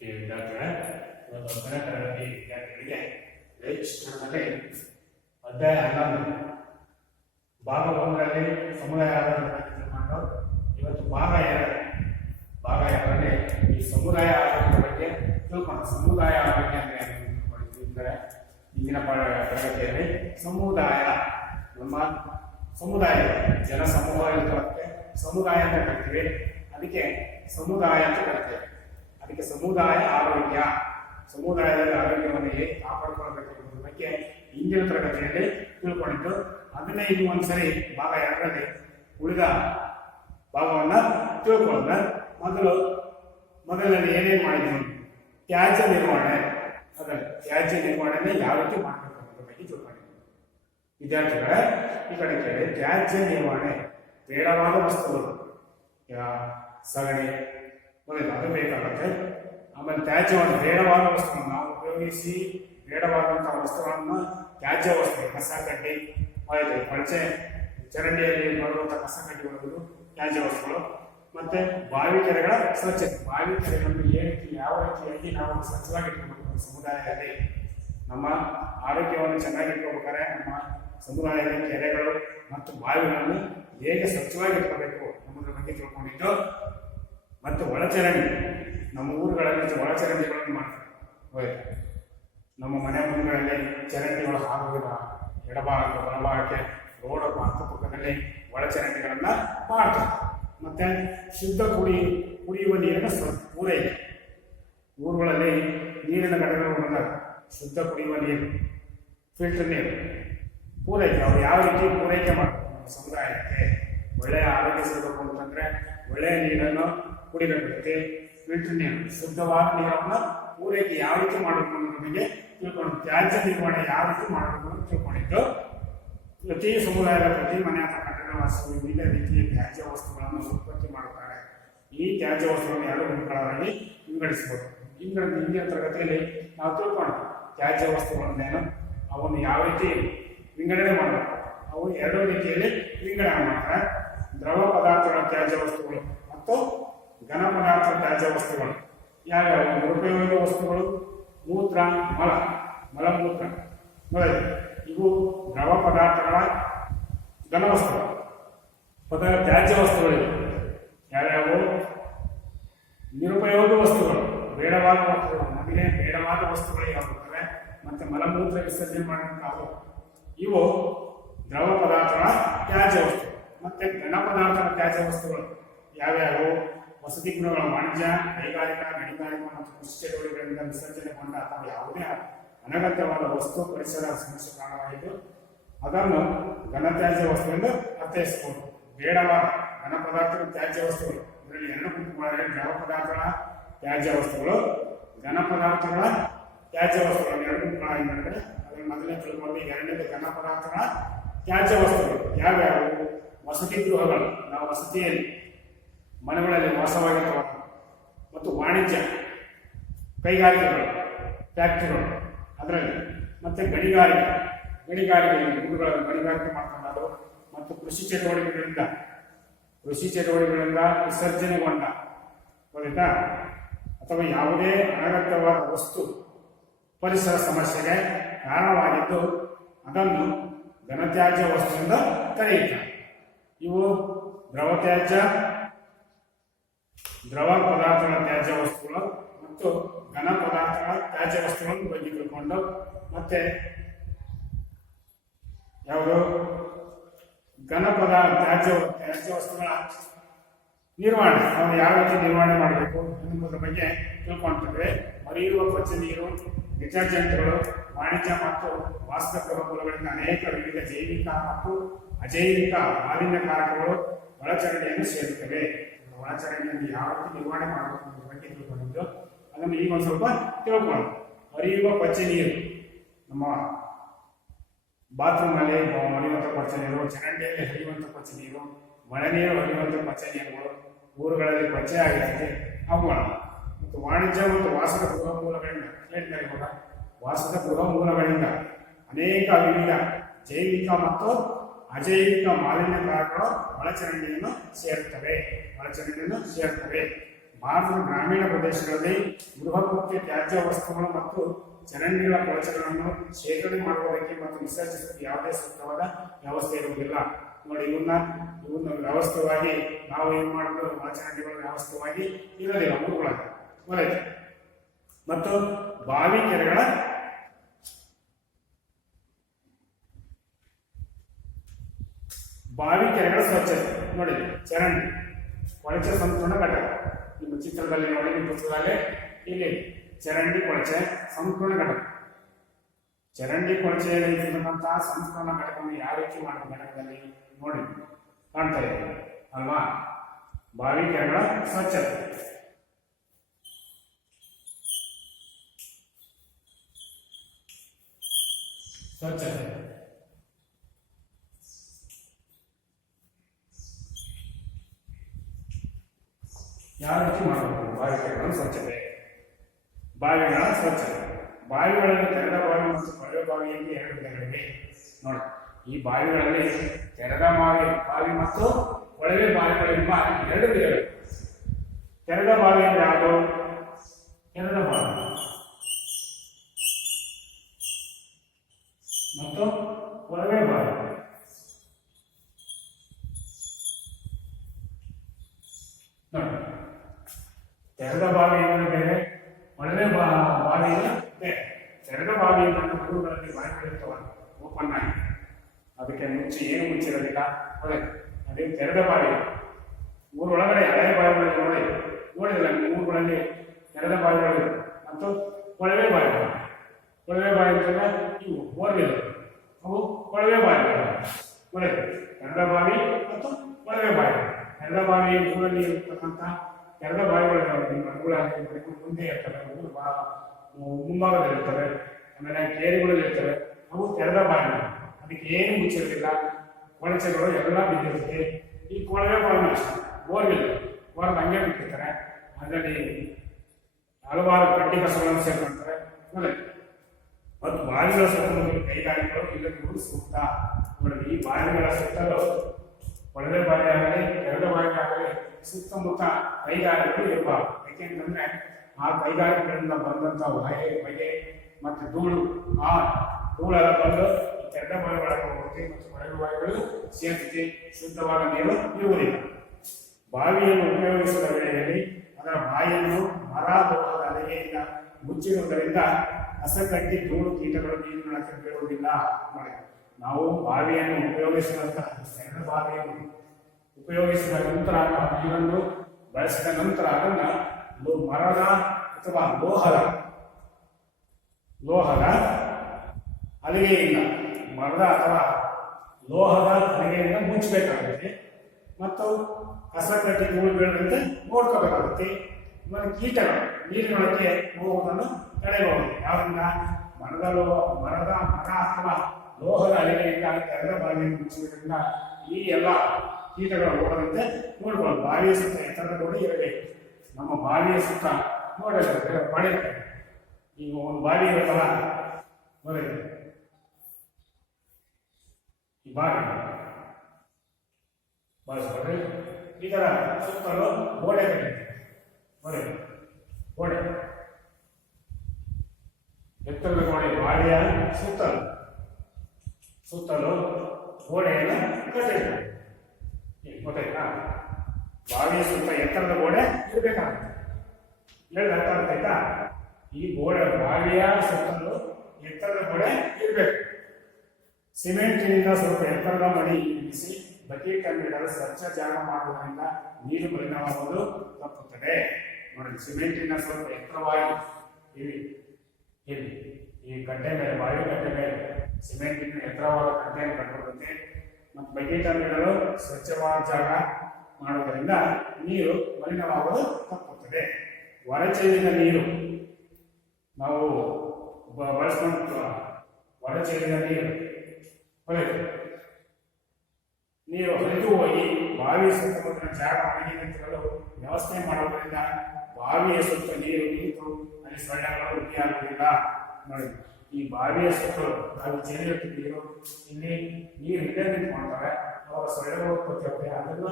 ವಿದ್ಯಾರ್ಥಿಗಳ ಇವತ್ತು 10ನೇ ತರಗತಿ ವಿದ್ಯಾರ್ಥಿಗಳಿಗೆ ಶಿಕ್ಷಣದಲ್ಲಿ ಅಧ್ಯಾಯ 11 ಭಾಗ 1ರಲ್ಲಿ ಸಮುದಾಯ ಆಧಾರದ ಬಗ್ಗೆ ತಿಳ್ಕೊಂಡು ಇವತ್ತು ಭಾಗ 2ರಲ್ಲಿ ಈ ಸಮುದಾಯ ಆಧಾರದ ಬಗ್ಗೆ ತಿಳ್ಕೊಂಡು ಸಮುದಾಯ ಆರೋಗ್ಯ ಅಂದ್ರೆ ಇಂದಿನ ತರಗತಿಯಲ್ಲಿ ಸಮುದಾಯ ನಮ್ಮ ಸಮುದಾಯ ಜನ ಸಮೂಹ ಇರ್ತಕ್ಕೆ ಸಮುದಾಯ ಅಂತ ಕರಿತೀವಿ. ಅದಕ್ಕೆ ಸಮುದಾಯ ಅಂತ ಕರಿತೇವೆ. ಅದಕ್ಕೆ ಸಮುದಾಯ ಆರೋಗ್ಯ, ಸಮುದಾಯದಲ್ಲಿ ಆರೋಗ್ಯವನ್ನು ಹೇಗೆ ಕಾಪಾಡಿಕೊಳ್ಳಬೇಕು ಅನ್ನೋದ್ರ ಬಗ್ಗೆ ಇಂದಿನ ತರಗತಿಯಲ್ಲಿ ತಿಳ್ಕೊಂಡಿದ್ದು. ಅದನ್ನೇ ಇದು ಒಂದ್ಸರಿ ಭಾಗ 2ರಲ್ಲಿ ಉಳಿದ ಭಾಗವನ್ನ ತಿಳ್ಕೊಂಡ ಮೊದಲಲ್ಲಿ ಏನೇನು ಮಾಡಿದ್ವಿ, ತ್ಯಾಜ್ಯ ನಿರ್ವಹಣೆ, ಅದರಲ್ಲಿ ತ್ಯಾಜ್ಯ ನಿರ್ವಹಣೆ ಯಾವ ರೀತಿ ಮಾಡಬೇಕು ಅನ್ನೋದ್ರ ಬಗ್ಗೆ ತಿಳ್ಕೊಂಡಿದ್ವಿ. ವಿದ್ಯಾರ್ಥಿಗಳ ಈ ಕಡೆ ಕೇಳಿ, ತ್ಯಾಜ್ಯ ನಿರ್ವಹಣೆ ಬೇಡವಾದ ವಸ್ತುಗಳು ಸಗಣಿ ಮೊದಲು ಅದು ಬೇಕಾಗುತ್ತೆ. ಆಮೇಲೆ ತ್ಯಾಜ್ಯವನ್ನು ಬೇಡವಾದ ವಸ್ತುಗಳನ್ನು ನಾವು ಉಪಯೋಗಿಸಿ ಬೇಡವಾದಂತಹ ವಸ್ತುಗಳನ್ನು ತ್ಯಾಜ್ಯ ವಸ್ತುಗಳು, ಕಸ ಕಡ್ಡಿ, ಕೊಳಚೆ ಚರಂಡಿಯಲ್ಲಿ ಬರುವಂತಹ ಕಸ ಕಡ್ಡಿಗಳು ತ್ಯಾಜ್ಯ ವಸ್ತುಗಳು. ಮತ್ತೆ ಬಾವಿ ಕೆರೆಗಳ ಸ್ವಚ್ಛತೆ, ಬಾವಿ ಕೆರೆಗಳನ್ನು ಯಾವ ರೀತಿಯಾಗಿ ನಾವು ಸ್ವಚ್ಛವಾಗಿ ಇಟ್ಕೋಬೇಕು ಸಮುದಾಯದಲ್ಲಿ, ನಮ್ಮ ಆರೋಗ್ಯವನ್ನು ಚೆನ್ನಾಗಿ ಇಟ್ಕೋಬೇಕಾದ್ರೆ ನಮ್ಮ ಸಮುದಾಯದ ಕೆರೆಗಳು ಮತ್ತು ಬಾವಿಗಳನ್ನು ಹೇಗೆ ಸ್ವಚ್ಛವಾಗಿ ಇಟ್ಕೋಬೇಕು ಅನ್ನೋದ್ರ ಬಗ್ಗೆ ತಿಳ್ಕೊಂಡಿದ್ದು. ಮತ್ತು ಒಳಚರಂಡಿ, ನಮ್ಮ ಊರುಗಳಲ್ಲಿ ಒಳಚರಂಡಿಗಳನ್ನು ಮಾಡ್ತಾರೆ. ನಮ್ಮ ಮನೆ ಮುಂದುಗಳಲ್ಲಿ ಚರಂಡಿಗಳು ಹಾಕುವುದಿಲ್ಲ, ಎಡಭಾಗಕ್ಕೆ ಬಲಭಾಗಕ್ಕೆ ರೋಡ್ ಅಕ್ಕಪಕ್ಕದಲ್ಲಿ ಒಳಚರಂಡಿಗಳನ್ನ ಮಾಡ್ತಾರೆ. ಮತ್ತೆ ಶುದ್ಧ ಕುಡಿಯುವ ನೀರಿನ ಪೂರೈಕೆ, ಊರುಗಳಲ್ಲಿ ನೀರಿನ ಘಟಕಗಳು ಬಂದಾಗ ಶುದ್ಧ ಕುಡಿಯುವ ನೀರು, ಫಿಲ್ಟರ್ ನೀರು ಪೂರೈಕೆ ಅವ್ರು ಯಾವ ರೀತಿ ಪೂರೈಕೆ ಮಾಡ್ತಾರೆ ಸಮುದಾಯಕ್ಕೆ. ಒಳ್ಳೆಯ ಆರೋಗ್ಯ ಸಿಗಬೇಕು ಅಂತಂದ್ರೆ ಒಳ್ಳೆಯ ನೀರನ್ನು ಕುಡಿಬೇಕಾಗುತ್ತೆ. ಫಿಲ್ಟರ್ ನೀರು, ಶುದ್ಧವಾದ ನೀರನ್ನು ಪೂರೈಕೆ ಯಾವ ರೀತಿ ಮಾಡಬೇಕು ಅನ್ನೋದ್ರ ಬಗ್ಗೆ ತಿಳ್ಕೊಂಡು, ತ್ಯಾಜ್ಯ ನಿರ್ವಹಣೆ ಯಾವ ರೀತಿ ಮಾಡಬೇಕು ಅಂತ ತಿಳ್ಕೊಂಡಿದ್ದು. ಪ್ರತಿ ಸಮುದಾಯದ ಪ್ರತಿ ಮನೆ ಅಥವಾ ಕಟ್ಟಡ ವಾಸಿಗಳು ವಿವಿಧ ರೀತಿಯ ತ್ಯಾಜ್ಯ ವಸ್ತುಗಳನ್ನು ಉತ್ಪತ್ತಿ ಮಾಡುತ್ತಾರೆ. ಈ ತ್ಯಾಜ್ಯ ವಸ್ತುಗಳನ್ನು 2 ಗುಂಪುಗಳಾಗಿ ವಿಂಗಡಿಸಬಹುದು. ಹಿಂದಿನ ತರಗತಿಯಲ್ಲಿ ನಾವು ತಿಳ್ಕೊಂಡು ತ್ಯಾಜ್ಯ ವಸ್ತುಗಳನ್ನೇನು, ಅವನ್ನು ಯಾವ ರೀತಿ ವಿಂಗಡಣೆ ಮಾಡಬೇಕು. ಅವು 2 ರೀತಿಯಲ್ಲಿ ವಿಂಗಡಣೆ ಮಾಡ್ತಾರೆ. ದ್ರವ ಪದಾರ್ಥಗಳ ತ್ಯಾಜ್ಯ ವಸ್ತುಗಳು ಮತ್ತು ಘನ ಪದಾರ್ಥದ ತ್ಯಾಜ್ಯ ವಸ್ತುಗಳು. ಯಾವ್ಯಾವ? ನಿರುಪಯೋಗಿ ವಸ್ತುಗಳು, ಮೂತ್ರ, ಮಲಮೂತ್ರ ಮೊದಲು ಇವು ದ್ರವ ಪದಾರ್ಥಗಳ ಘನ ವಸ್ತುಗಳು. ತ್ಯಾಜ್ಯ ವಸ್ತುಗಳಿವೆ ಯಾವ್ಯಾವು? ನಿರುಪಯೋಗಿ ವಸ್ತುಗಳು, ಬೇಡವಾದ ವಸ್ತುಗಳು, ನಮಗೆ ಬೇಡವಾದ ವಸ್ತುಗಳು ಯಾവുತ್ತವೆ. ಮತ್ತೆ ಮಲಮೂತ್ರ ವಿಸರ್ಜನೆ ಮಾಡಿದಂತಹ ಇವು ದ್ರವ ಪದಾರ್ಥಗಳ ತ್ಯಾಜ್ಯ ವಸ್ತುಗಳು. ಮತ್ತೆ ಘನ ಪದಾರ್ಥಗಳ ತ್ಯಾಜ್ಯ ವಸ್ತುಗಳು ಯಾವ್ಯಾವು? ವಸತಿ ಗೃಹಗಳ, ವಾಣಿಜ್ಯ, ಕೈಗಾರಿಕಾ, ಗಣಿಗಾರಿಕಾ ಮತ್ತು ಕೃಷಿ ಚಟುವಟಿಕೆಗಳಿಂದ ವಿಸರ್ಜನೆಗೊಂಡ ಅಥವಾ ಯಾವುದೇ ಅನಗತ್ಯವಾದ ವಸ್ತು ಪರಿಸರ ಸಮಸ್ಯೆ ಕಾರಣವಾಗಿದ್ದು ಅದನ್ನು ಘನತ್ಯಾಜ್ಯ ವಸ್ತು ಎಂದು ಅರ್ಥೈಸಬಹುದು. ಬೇಡವಾದ ಘನ ಪದಾರ್ಥಗಳ ತ್ಯಾಜ್ಯ ವಸ್ತುಗಳು, ಇದರಲ್ಲಿ 2 ಗುಂಪುಗಳಾದರೆ ದ್ರವ ಪದಾರ್ಥಗಳ ತ್ಯಾಜ್ಯ ವಸ್ತುಗಳು, ಘನ ಪದಾರ್ಥಗಳ ತ್ಯಾಜ್ಯ ವಸ್ತುಗಳು 2 ಗುಂಪುಗಳಾಗಿ ಮಾಡಿದರೆ ಅದನ್ನು ಮೊದಲೇ ತಿಳ್ಕೊಂಡು. 2ನೇದು ಘನ ಪದಾರ್ಥಗಳ ತ್ಯಾಜ್ಯ ವಸ್ತುಗಳು ಯಾವ್ಯಾವು? ವಸತಿ ಗೃಹಗಳು, ನಾವು ವಸತಿಯಲ್ಲಿ ಮನೆಗಳಲ್ಲಿ ವಾಸವಾಗಿರುವ, ಮತ್ತು ವಾಣಿಜ್ಯ, ಕೈಗಾರಿಕೆಗಳು, ಫ್ಯಾಕ್ಟರಿಗಳು ಅದರಲ್ಲಿ, ಮತ್ತೆ ಗಣಿಗಾರಿಕೆ ಊರುಗಳಲ್ಲಿ ಗಣಿಗಾರಿಕೆ ಮಾಡ್ಕೊಂಡಾರು, ಮತ್ತು ಕೃಷಿ ಚಟುವಟಿಕೆಗಳಿಂದ ವಿಸರ್ಜನೆಗೊಂಡ ಗೊತ್ತಾ ಅಥವಾ ಯಾವುದೇ ಅನಗತ್ಯವಾದ ವಸ್ತು ಪರಿಸರ ಸಮಸ್ಯೆಗೆ ಕಾರಣವಾಗಿದ್ದು ಅದನ್ನು ಘನತ್ಯಾಜ್ಯ ವಸ್ತುವಿಂದ ಕರೆಯುತ್ತಾರೆ. ಇವು ದ್ರವ ಪದಾರ್ಥಗಳ ತ್ಯಾಜ್ಯ ವಸ್ತುಗಳು ಮತ್ತು ಘನ ಪದಾರ್ಥಗಳ ತ್ಯಾಜ್ಯ ವಸ್ತುಗಳನ್ನು ಬಗ್ಗೆ ತಿಳ್ಕೊಂಡು, ಮತ್ತೆ ಯಾವುದು ಘನ ತ್ಯಾಜ್ಯ ವಸ್ತುಗಳ ನಿರ್ವಹಣೆ, ನಾವು ಯಾವ ರೀತಿ ನಿರ್ವಹಣೆ ಮಾಡಬೇಕು ಅನ್ನೋದ್ರ ಬಗ್ಗೆ ತಿಳ್ಕೊಂತಿದ್ದೇವೆ. ಹರಿಯುವ ಕೊಚ್ಚೆ ನೀರು, ಡಿಟರ್ಜೆಂಟ್ಗಳು, ವಾಣಿಜ್ಯ ಮತ್ತು ವಾಸಗೃಹ ಮೂಲಗಳಿಂದ ಅನೇಕ ವಿವಿಧ ಜೈವಿಕ ಮತ್ತು ಅಜೈವಿಕ ಮಾಲಿನ್ಯಕಾರಕಗಳು ಒಳಚರಂಡಿಯನ್ನು ಸೇರುತ್ತವೆ. ಒಳಚರಂಡಿಯನ್ನು ಯಾವ ರೀತಿ ನಿರ್ವಹಣೆ ಮಾಡಬೇಕು ಅನ್ನೋದ್ರ ಬಗ್ಗೆ ತಿಳ್ಕೊಂಡಿದ್ದು. ಅದನ್ನು ಈಗ ಒಂದು ಸ್ವಲ್ಪ ತಿಳ್ಕೊಂಡು, ಹರಿಯುವ ಕೊಚ್ಚೆ ನೀರು, ನಮ್ಮ ಬಾತ್ರೂಮ್ನಲ್ಲಿ ಹರಿಯುವಂಥ ಕೊಚ್ಚೆ ನೀರು, ಚರಂಡಿಯಲ್ಲಿ ಹರಿಯುವಂಥ ಕೊಚ್ಚೆ ನೀರು, ಮಳೆ ನೀರು ಹರಿಯುವಂಥ ಕೊಚ್ಚೆ ನೀರುಗಳು, ಊರುಗಳಲ್ಲಿ ಕೊಚ್ಚೆ ಆಗಿರ್ತದೆ ಅವುಗಳು. ಮತ್ತು ವಾಣಿಜ್ಯ ಮತ್ತು ವಾಸದ ಗೃಹ ಮೂಲಗಳಿಂದ ಹೇಳಿದ್ದಾರೆ ಇವಾಗ, ವಾಸದ ಗೃಹ ಮೂಲಗಳಿಂದ ಅನೇಕ ವಿವಿಧ ಜೈವಿಕ ಮತ್ತು ಅಜೈವಿಕ ಮಾಲಿನ್ಯಕಾರಕಗಳು ಒಳಚರಂಡಿಯನ್ನು ಸೇರುತ್ತವೆ. ಭಾರತದ ಗ್ರಾಮೀಣ ಪ್ರದೇಶಗಳಲ್ಲಿ ಬೃಹತ್ ಮುಖ್ಯ ತ್ಯಾಜ್ಯ ವಸ್ತುಗಳು ಮತ್ತು ಚರಂಡಿಗಳ ಕೊಳಚೆಗಳನ್ನು ಶೇಖರಣೆ ಮಾಡುವುದಕ್ಕೆ ಮತ್ತು ವಿಸರ್ಜಿಸುವುದಕ್ಕೆ ಯಾವುದೇ ಸೂಕ್ತವಾದ ವ್ಯವಸ್ಥೆ ಇರುವುದಿಲ್ಲ. ನೋಡಿ, ಇವನ್ನ ವ್ಯವಸ್ಥಿತವಾಗಿ ನಾವು ಏನ್ ಮಾಡಿದ್ರು ಚರಂಡಿಗಳ ವ್ಯವಸ್ಥಿತವಾಗಿ ಇರೋದಿಲ್ಲ ಊರುಗಳಾಗ ಹೊರಗೆ. ಮತ್ತು ಬಾವಿ ಕೆರೆಗಳ ಸ್ವಚ್ಛತೆ ನೋಡಿ, ಚರಂಡಿ ಕೊಳಚೆ ಸಂಪೂರ್ಣ ಘಟಕ ನಿಮ್ಮ ಚಿತ್ರದಲ್ಲಿ ನೋಡಿ, ನಿಮ್ಮ ಪುಸ್ತಕದಲ್ಲಿ ಇಲ್ಲಿ ಚರಂಡಿ ಕೊಳಚೆ ಸಂಪೂರ್ಣ ಘಟಕ. ಚರಂಡಿ ಕೊಳಚೆಯಲ್ಲಿ ಇರತಕ್ಕಂತಹ ಸಂಪೂರ್ಣ ಘಟಕವನ್ನು ಯಾವ ರೀತಿ ಮಾಡುವ ಘಟಕದಲ್ಲಿ ನೋಡಿ ಕಾಣ್ತಾ ಇದೆ ಅಲ್ವಾ? ಬಾವಿ ಕೆರೆಗಳ ಸ್ವಚ್ಛತೆ. ಯಾವ ರೀತಿ ಮಾಡಬೇಕು? ಬಾವಿ ಕೆರೆಗಳ ಸ್ವಚ್ಛತೆ. ಬಾವಿಗಳ ಸ್ವಚ್ಛತೆ. ಬಾವಿಗಳಲ್ಲಿ ತೆರೆದ ಬಾವಿ ಮತ್ತು ಕೊಳವೆ ಬಾವಿ ಎಂದು ಎರಡು ವಿಧಗಳಿವೆ ನೋಡಿ. ಈ ಬಾವಿಗಳಲ್ಲಿ ತೆರೆದ ಬಾವಿ ಮತ್ತು ಕೊಳವೆ ಬಾವಿಗಳೆಂಬ ಎರಡು ವಿಧಗಳು. ತೆರೆದ ಬಾವಿ ಅಂದ್ರೆ ಯಾವುದು? ತೆರೆದ ಬಾವಿ ಮತ್ತು ಕೊಳವೆ ಬಾವಿ. ನೋಡಿ, ತೆರೆದ ಬಾವಿ ಅಂದರೆ ಬೇರೆ, ಕೊಳವೆ ಬಾವಿ ಬೇರೆ. ತೆರೆದ ಬಾವಿ ಅಂತ ಊರುಗಳಲ್ಲಿ ಬಾವಿಗಳಿರ್ತವ ಓಪನ್ ಆಗಿ, ಅದಕ್ಕೆ ಮುಂಚೆ ಏನು ಮುಚ್ಚಿರೋದಿಲ್ಲ ಅದೇ ತೆರೆದ ಬಾವಿ. ಊರೊಳಗಡೆ ಹಳೆಯ ಬಾವಿಗಳಲ್ಲಿ ನೋಡಿದಿಲ್ಲ ಊರುಗಳಲ್ಲಿ ತೆರೆದ ಬಾವಿಗಳು ಮತ್ತು ಕೊಳವೆ ಬಾವಿಗಳು. ಕೊಳವೆ ಬಾವಿ ಅಂತಂದ್ರೆ ಇವು ಬೋರ್ವೆಲ್, ಅವು ಕೊಳವೆ ಬಾವಿಗಳು ನೋಡಿ. ತೆರೆದ ಬಾವಿ ಮತ್ತು ಕೊಳವೆ ಬಾವಿ. ತೆರೆದ ಬಾವಿ ಊರಲ್ಲಿ ಇರ್ತಕ್ಕಂಥ ತೆರೆದ ಬಾವಿಗಳು ನಿಮ್ಮ ಮುಂದೆ ಇರ್ತವೆ, ಮುಂಭಾಗದಲ್ಲಿ ಇರ್ತವೆ, ಆಮೇಲೆ ಕೇರಿಗಳಲ್ಲಿ ಇರ್ತವೆ. ಅವು ತೆರೆದ ಬಾವಿಗಳು, ಅದಕ್ಕೆ ಏನು ಮುಚ್ಚಿರೋದಿಲ್ಲ, ಕೊಳಚೆಗಳು ಎಲ್ಲ ಬಿದ್ದಿರುತ್ತೆ. ಈ ಕೊಳವೆ ಬಾವಿ ಬೋರ್ವೆಲ್ ಹೊರಗೆ ಹಂಗೆ ಬಿಟ್ಟಿರ್ತಾರೆ, ಅದರಲ್ಲಿ ಹಲವಾರು ಕಡ್ಡಿ ಕಸಗಳನ್ನು ಸೇರ್ಕೊಳ್ತಾರೆ. ಮತ್ತು ಬಾವಿಗಳ ಸುತ್ತಮುತ್ತಲು ಕೈಗಾರಿಕೆಗಳು ಇಲ್ಲದಿರುವುದು ಸೂಕ್ತ ನೋಡಿ. ಈ ಬಾವಿಗಳ ಸುತ್ತಲೂ ಕೊಳವೆ ಬಾವಿ ಆಗಲಿ ತೆರೆದ ಬಾವಿ ಆಗಲಿ ಸುತ್ತಮುತ್ತ ಕೈಗಾರಿಕೆಗಳು ಇರಬಾರ್ದು. ಯಾಕೆಂತಂದ್ರೆ ಆ ಕೈಗಾರಿಕೆಗಳಿಂದ ಬಂದಂತ ಹೊಗೆ ಮತ್ತು ಧೂಳೆಲ್ಲ ಬಂದು ತೆರೆದ ಬಾವಿಗಳಾಗಿ ಹೋಗುತ್ತೆ ಮತ್ತು ಕೊಳವೆ ಬಾವಿಗಳು ಸೇರ್ತಿಗೆ ಶುದ್ಧವಾದ ನೀರು ಇರುವುದಿಲ್ಲ. ಬಾವಿಯನ್ನು ಉಪಯೋಗಿಸುವ ವೇಳೆಯಲ್ಲಿ ಅದರ ಬಾಯಿಯನ್ನು ಮರ ಲೋಹದ ಹಲಗೆಯಿಂದ ಮುಚ್ಚಿರುವುದರಿಂದ ಕಸಕಟ್ಟಿ ಧೂಳು ಕೀಟಗಳು ನೀರಿನೊಳಗೆ ಬೀಳುವುದಿಲ್ಲ. ನಾವು ಬಾವಿಯನ್ನು ಉಪಯೋಗಿಸಿದಂತಹ ತೆರೆದ ಬಾವಿಯನ್ನು ಉಪಯೋಗಿಸಿದ ನಂತರ ನೀರನ್ನು ಬಳಸಿದ ನಂತರ ಅದನ್ನ ಮರದ ಅಥವಾ ಲೋಹದ ಹಲಗೆಯಿಂದ, ಮರದ ಅಥವಾ ಲೋಹದ ಹಲಗೆಯಿಂದ ಮುಚ್ಚಬೇಕಾಗುತ್ತೆ ಮತ್ತು ಕಸಕಟ್ಟಿ ಧೂಳು ಬೀಳದಂತೆ ನೋಡ್ಕೋಬೇಕಾಗುತ್ತೆ. ಮತ್ತು ಕೀಟಗಳು ನೀರಿನೊಳಗೆ ಹೋಗುವುದನ್ನು ತಡೆಯಬಹುದು. ಯಾವಾಗ ಮರ ಅಥವಾ ಲೋಹದ ಹಲಗೆಯಿಂದ ತೆರೆದ ಬಾವಿಯನ್ನು ಮುಚ್ಚುವುದರಿಂದ ಈ ಎಲ್ಲ ಕೀಟಗಳು ಹೋಗದಂತೆ ನೋಡ್ಕೊಳ್ಳೋದು. ಬಾವಿಯ ಸುತ್ತ ಎತ್ತರದ ಗೋಡೆ ಇರಬೇಕು. ನಮ್ಮ ಬಾವಿಯ ಸುತ್ತ ಮಾಡಿರ್ತಾರೆ. ಈಗ ಒಂದು ಬಾವಿ ಇರುತ್ತಲ್ಲ ನೋಡಿ, ಈ ಬಾವಿ ಬಳಸ್ಕೊಂಡ್ರೆ ಇದರ ಸುತ್ತಲೂ ಗೋಡೆ ಕಟ್ಟಿದೆ ನೋಡಿ. ಗೋಡೆ ಎತ್ತರದ ಗೋಡೆ, ಬಾವಿಯ ಸುತ್ತಲೂ ಗೋಡೆಯನ್ನು ಕಟ್ಟಿರ್ತಾರೆ. ಗೊತ್ತಾಯ್ತಾ? ಬಾವಿಯ ಸುತ್ತ ಎತ್ತರದ ಗೋಡೆ ಇರಬೇಕಾಗುತ್ತೆ. ಹೇಳಿದ ಅರ್ಥ ಆಗ್ತಾಯ್ತಾ? ಈ ಗೋಡೆ ಬಾವಿಯ ಸುತ್ತಲೂ ಎತ್ತರದ ಗೋಡೆ ಇರಬೇಕು. ಸಿಮೆಂಟಿನಿಂದ ಸ್ವಲ್ಪ ಎತ್ತರದ ಮಡಿ ಇರಿಸಿ ಬಕೆಟ್ ಅನ್ನು ಇಡಲು ಸ್ವಚ್ಛ ಜಾಗ ಮಾಡುವುದರಿಂದ ನೀರು ಮಲಿನವಾಗುವುದು ತಪ್ಪುತ್ತದೆ ನೋಡಿ. ಸಿಮೆಂಟಿನ ಸ್ವಲ್ಪ ಎತ್ತರವಾಗಿ ಇಲ್ಲಿ ಈ ಗಡ್ಡೆ ಮೇಲೆ, ಬಾವಿ ಗಡ್ಡೆ ಮೇಲೆ ಸಿಮೆಂಟಿನ ಎತ್ತರವಾದ ಗಡ್ಡೆಯನ್ನು ಕಟ್ಟುವುದಂತೆ ಮತ್ತು ಬಕೆಟ್ ಅನ್ನು ಇಡಲು ಸ್ವಚ್ಛವಾದ ಜಾಗ ಮಾಡುವುದರಿಂದ ನೀರು ಮಲಿನವಾಗುವುದು ತಪ್ಪುತ್ತದೆ. ಹೊರಚೇರಿದ ನೀರು ನಾವು ಬಳಸ್ಕೊಂಡು ಹೊರಚೇರಿದ ನೀರು ಹರಿದು ಹೋಗಿ ಬಾವಿಯ ಸುತ್ತಮುತ್ತಲಿನ ಜಾಗ ಒಣಗಿನಿಂತಿರಲು ವ್ಯವಸ್ಥೆ ಮಾಡುವುದರಿಂದ ಬಾವಿಯ ಸುತ್ತ ನೀರು ನಿಂತು ಅಲ್ಲಿ ಸೊಳ್ಳೆಗಳು ಉಂಟಾಗುವುದಿಲ್ಲ ನೋಡಿ. ಈ ಬಾವಿಯ ಸುತ್ತಲೂ ಬಾವಿ ಚೇರಿಯೊಟ್ಟು ನೀರು ಇಲ್ಲಿ ನೀರು ಇಲ್ಲೇ ನಿಂತ್ಕೊಳ್ತಾರೆ, ಅವಾಗ ಸೊಳ್ಳೆಗಳು ಉತ್ಪತ್ತಿ ಆಗುತ್ತೆ. ಅದನ್ನ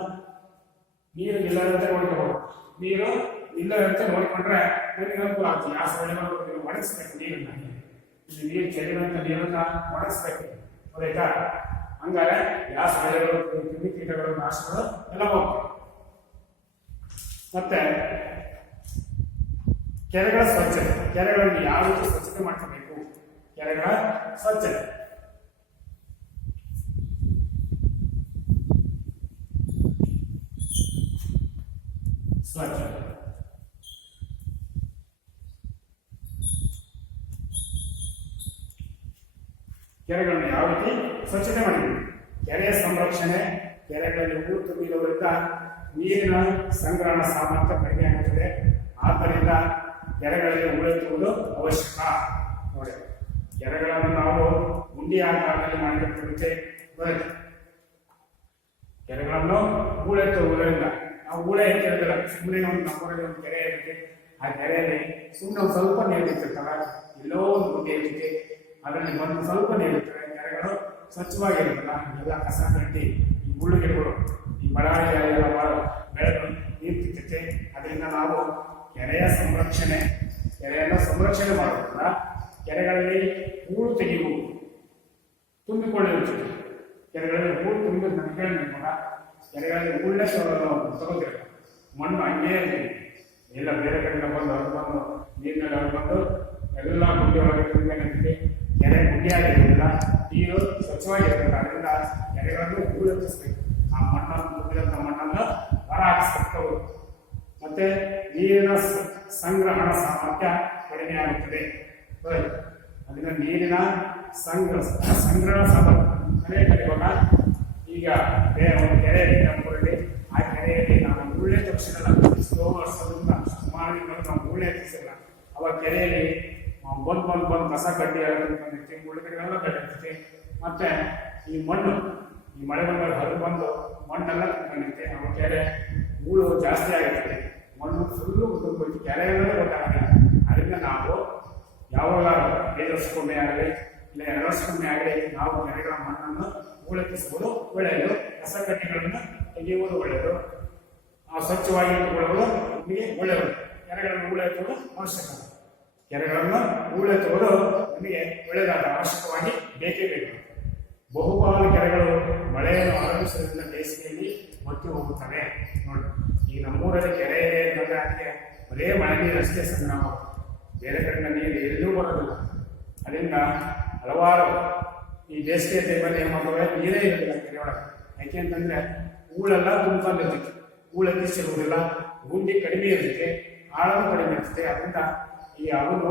ನೀರು ಇಲ್ಲದಂತೆ ನೋಡ್ಕೋಬಹುದು. ನೀರು ಇಲ್ಲ ಅಂತ ನೋಡಿಕೊಂಡ್ರೆ ನಮಗೆ ಅನುಕೂಲ ಆಗ್ತದೆ. ಯಾವ ಸೊಳ್ಳೆಗಳು ಒಣಗಿಸ್ಬೇಕು ನೀರನ್ನ, ಇಲ್ಲಿ ನೀರು ಚೆಲ್ಲಿದಂತ ನೀರನ್ನ ಒಣಗಿಸ್ಬೇಕು, ಗೊತ್ತಾಯ್ತಾ? ಹಂಗಾರೆ ಯಾವ ಸೊಳ್ಳೆಗಳು ಕ್ರಿಮಿಕೀಟಗಳು ನಾಶಗಳು ಎಲ್ಲ ಹೋಗ್ತವೆ. ಮತ್ತೆ ಕೆರೆಗಳ ಸ್ವಚ್ಛತೆ, ಕೆರೆಗಳನ್ನು ಯಾವ ರೀತಿ ಸ್ವಚ್ಛತೆ ಮಾಡ್ಕೋಬೇಕು? ಕೆರೆಗಳ ಸ್ವಚ್ಛತೆ ಕೆರೆಗಳನ್ನು ಯಾವ ರೀತಿ ಸ್ವಚ್ಛತೆ ಮಾಡಬೇಕು? ಕೆರೆಯ ಸಂರಕ್ಷಣೆ, ಕೆರೆಗಳಲ್ಲಿ ಹೂಳು ತುಂಬಿರುವುದರಿಂದ ನೀರಿನ ಸಂಗ್ರಹಣ ಸಾಮರ್ಥ್ಯ ಕಡಿಮೆ ಆಗುತ್ತದೆ. ಆದ್ದರಿಂದ ಕೆರೆಗಳಲ್ಲಿ ಹೂಳೆತ್ತುವುದು ಅವಶ್ಯಕ. ನೋಡಿ, ಕೆರೆಗಳನ್ನು ನಾವು ಗುಂಡಿ ಆಕಾರದಲ್ಲಿ ಮಾಡಬೇಕಾಗುತ್ತೆ. ಕೆರೆಗಳನ್ನು ಹೂಳೆತ್ತುವುದರಿಂದ ನಾವು ಹೂಳೆ ಎತ್ತಿರೋದಿಲ್ಲ, ಸುಮ್ಮನೆ ಒಂದು ನಮ್ಮೂರಲ್ಲಿ ಒಂದು ಕೆರೆ ಇರುತ್ತೆ, ಆ ಕೆರೆಯಲ್ಲಿ ಸುಮ್ಮನೆ ಒಂದು ಸ್ವಲ್ಪ ನೀರು ಇರ್ತಿರ್ತಲ್ಲ, ಎಲ್ಲೋ ಒಂದು ಗುಂಡಿ ಇರುತ್ತೆ, ಅದರಲ್ಲಿ ಒಂದು ಸ್ವಲ್ಪ ನೀರಿರ್ತವೆ, ಕೆರೆಗಳು ಸ್ವಚ್ಛವಾಗಿರುತ್ತಲ್ಲ, ಎಲ್ಲ ಕಸ ಕಟ್ಟಿ ಈ ಮುಳ್ಳು ಗಿಡಗಳು ಈ ಮಳೆಗಾಲ ಬೆಳೆಗಳು ನೀರು ತಿಂತೈತೆ. ಅದರಿಂದ ನಾವು ಕೆರೆಯ ಸಂರಕ್ಷಣೆ, ಕೆರೆಯನ್ನು ಸಂರಕ್ಷಣೆ ಮಾಡೋದ್ರಿಂದ ಕೆರೆಗಳಲ್ಲಿ ಹೂಳು ತೆಗೆಯುವುದು ತುಂಬಿಕೊಂಡಿರುತ್ತದೆ. ಕೆರೆಗಳಲ್ಲಿ ಹೂಳು ತುಂಬಿದ ನಮಗೆ ಕೆರೆಗಳಲ್ಲಿ ಹೂಳೇ ತಗೋತಿರಲ್ಲ, ಮಣ್ಣು ಹಂಗೇ ಎಲ್ಲ ಬೇರೆ ಕಡೆಯಿಂದ ಬಂದು ಹೊರಗೆ ಬಂದು ನೀರಿನಲ್ಲಿ ಹೊರಗೆ ಬಂದು ಎಲ್ಲ ಗುಂಡಿ ಒಳಗೆ ತುಂಬಿದೆ. ಕೆರೆ ಗುಂಡಿಯಾಗಿರೋದಿಲ್ಲ, ನೀರು ಸ್ವಚ್ಛವಾಗಿರಬೇಕು. ಅದರಿಂದ ಕೆರೆಗಳನ್ನು ಹೂಳೆತ್ತಿಸ್ಬೇಕು, ಆ ಮಣ್ಣನ್ನು ತುಂಬಿದಂಥ ಮಣ್ಣನ್ನು ಹೊರ ಹಾಕಿಸ್ಬೇಕು. ಮತ್ತೆ ನೀರಿನ ಸಂಗ್ರಹಣ ಸಾಮರ್ಥ್ಯ ಕಡಿಮೆ ಆಗುತ್ತದೆ. ಅದರಿಂದ ನೀರಿನ ಸಂಗ್ರಹಣ ಸಾಮರ್ಥ್ಯ ಇವಾಗ ಈಗ ಒಂದು ಕೆರೆ ನಮ್ಮೂರಲ್ಲಿ, ಆ ಕೆರೆಯಲ್ಲಿ ನಾವು ಹೂಳೆ ತಕ್ಷಣ ವರ್ಷದಿಂದ ಸುಮಾರು ನಾವು ಹೂಳೆ ಎತ್ತಿಸಿಲ್ಲ. ಅವಾಗ ಕೆರೆಯಲ್ಲಿ ಬಂದು ಕಸ ಕಡ್ಡಿ ಬಂದಿರ್ತೀವಿ, ಮುಳ್ಳುಗಡೆಲ್ಲ ಬೆಳೆದಿರ್ತೀವಿ. ಮತ್ತೆ ಈ ಮಣ್ಣು ಈ ಮಳೆ ಬಂದಾಗ ಹೊರಗೆ ಬಂದು ಮಣ್ಣೆಲ್ಲ ತುಂಬಿರುತ್ತೆ. ಅವಾಗ ಕೆರೆ ಹೂಳು ಜಾಸ್ತಿ ಆಗಿರ್ತದೆ, ಮಣ್ಣು ಫುಲ್ಲು ತುಂಬಿಟ್ಟು ಕೆರೆಯಲ್ಲೇ ಗೊತ್ತಾಗಲ್ಲ. ಅದರಿಂದ ನಾವು ಯಾವಾಗ 5 ವರ್ಷಕ್ಕೊಮ್ಮೆ ಆಗಲಿ ಇಲ್ಲ 2 ವರ್ಷಕ್ಕೊಮ್ಮೆ ಆಗಲಿ ನಾವು ಕೆರೆಗಳ ಮಣ್ಣನ್ನು ಹೂಳೆತ್ತಿಸುವುದು ಒಳ್ಳೆಯದು, ಕಸ ಕಡ್ಡಿಗಳನ್ನು ತೆಗೆಯುವುದು ಒಳ್ಳೆಯದು, ಸ್ವಚ್ಛವಾಗಿ ಇಟ್ಟುಕೊಳ್ಳುವುದು ನಮಗೆ ಒಳ್ಳೆಯದು. ಕೆರೆಗಳನ್ನು ಹೂಳೆತ್ತುವುದು ಅವಶ್ಯಕ. ಕೆರೆಗಳನ್ನು ಹೂಳೆತ್ತುವುದು ನಮಗೆ ಒಳ್ಳೆಯದಾದ ಅವಶ್ಯಕವಾಗಿ ಬೇಕೇ ಬೇಕು. ಬಹುಪಾಲು ಕೆರೆಗಳು ಮಳೆಯನ್ನು ಆರಂಭಿಸುವುದರಿಂದ ಬೇಸಿಗೆಯಲ್ಲಿ ಒತ್ತಿ ಹೋಗುತ್ತವೆ. ನೋಡಿ, ಈಗ ನಮ್ಮೂರಲ್ಲಿ ಕೆರೆ ಇದೆ ಅಂತಂದರೆ ಅದಕ್ಕೆ ಬರೇ ಮಳೆ ನೀರು ಅಷ್ಟೇ ಸಂಗ್ರಹ, ಬೇರೆ ಕಡೆಯಿಂದ ನೀರು ಎಲ್ಲೂ ಬರೋದಿಲ್ಲ. ಅದರಿಂದ ಹಲವಾರು ಈ ಬೇಸಿಗೆ ಟೈಮಲ್ಲಿ ಏನು ಮಾಡ್ತವೆ, ನೀರೇ ಇರೋದಿಲ್ಲ ಕೆರೆ ಒಳಗೆ. ಯಾಕೆ ಅಂತಂದರೆ ಹೂಳೆಲ್ಲ ತುಂಬಿಕೊಂಡಿರ್ತೈತೆ, ಹೂಳು ಎತ್ತಿಸಿರುವುದಿಲ್ಲ, ಗುಂಡಿ ಕಡಿಮೆ ಇರ್ತೈತೆ, ಆಳವು ಕಡಿಮೆ ಇರ್ತೈತೆ. ಅದರಿಂದ ಈ ಅವನು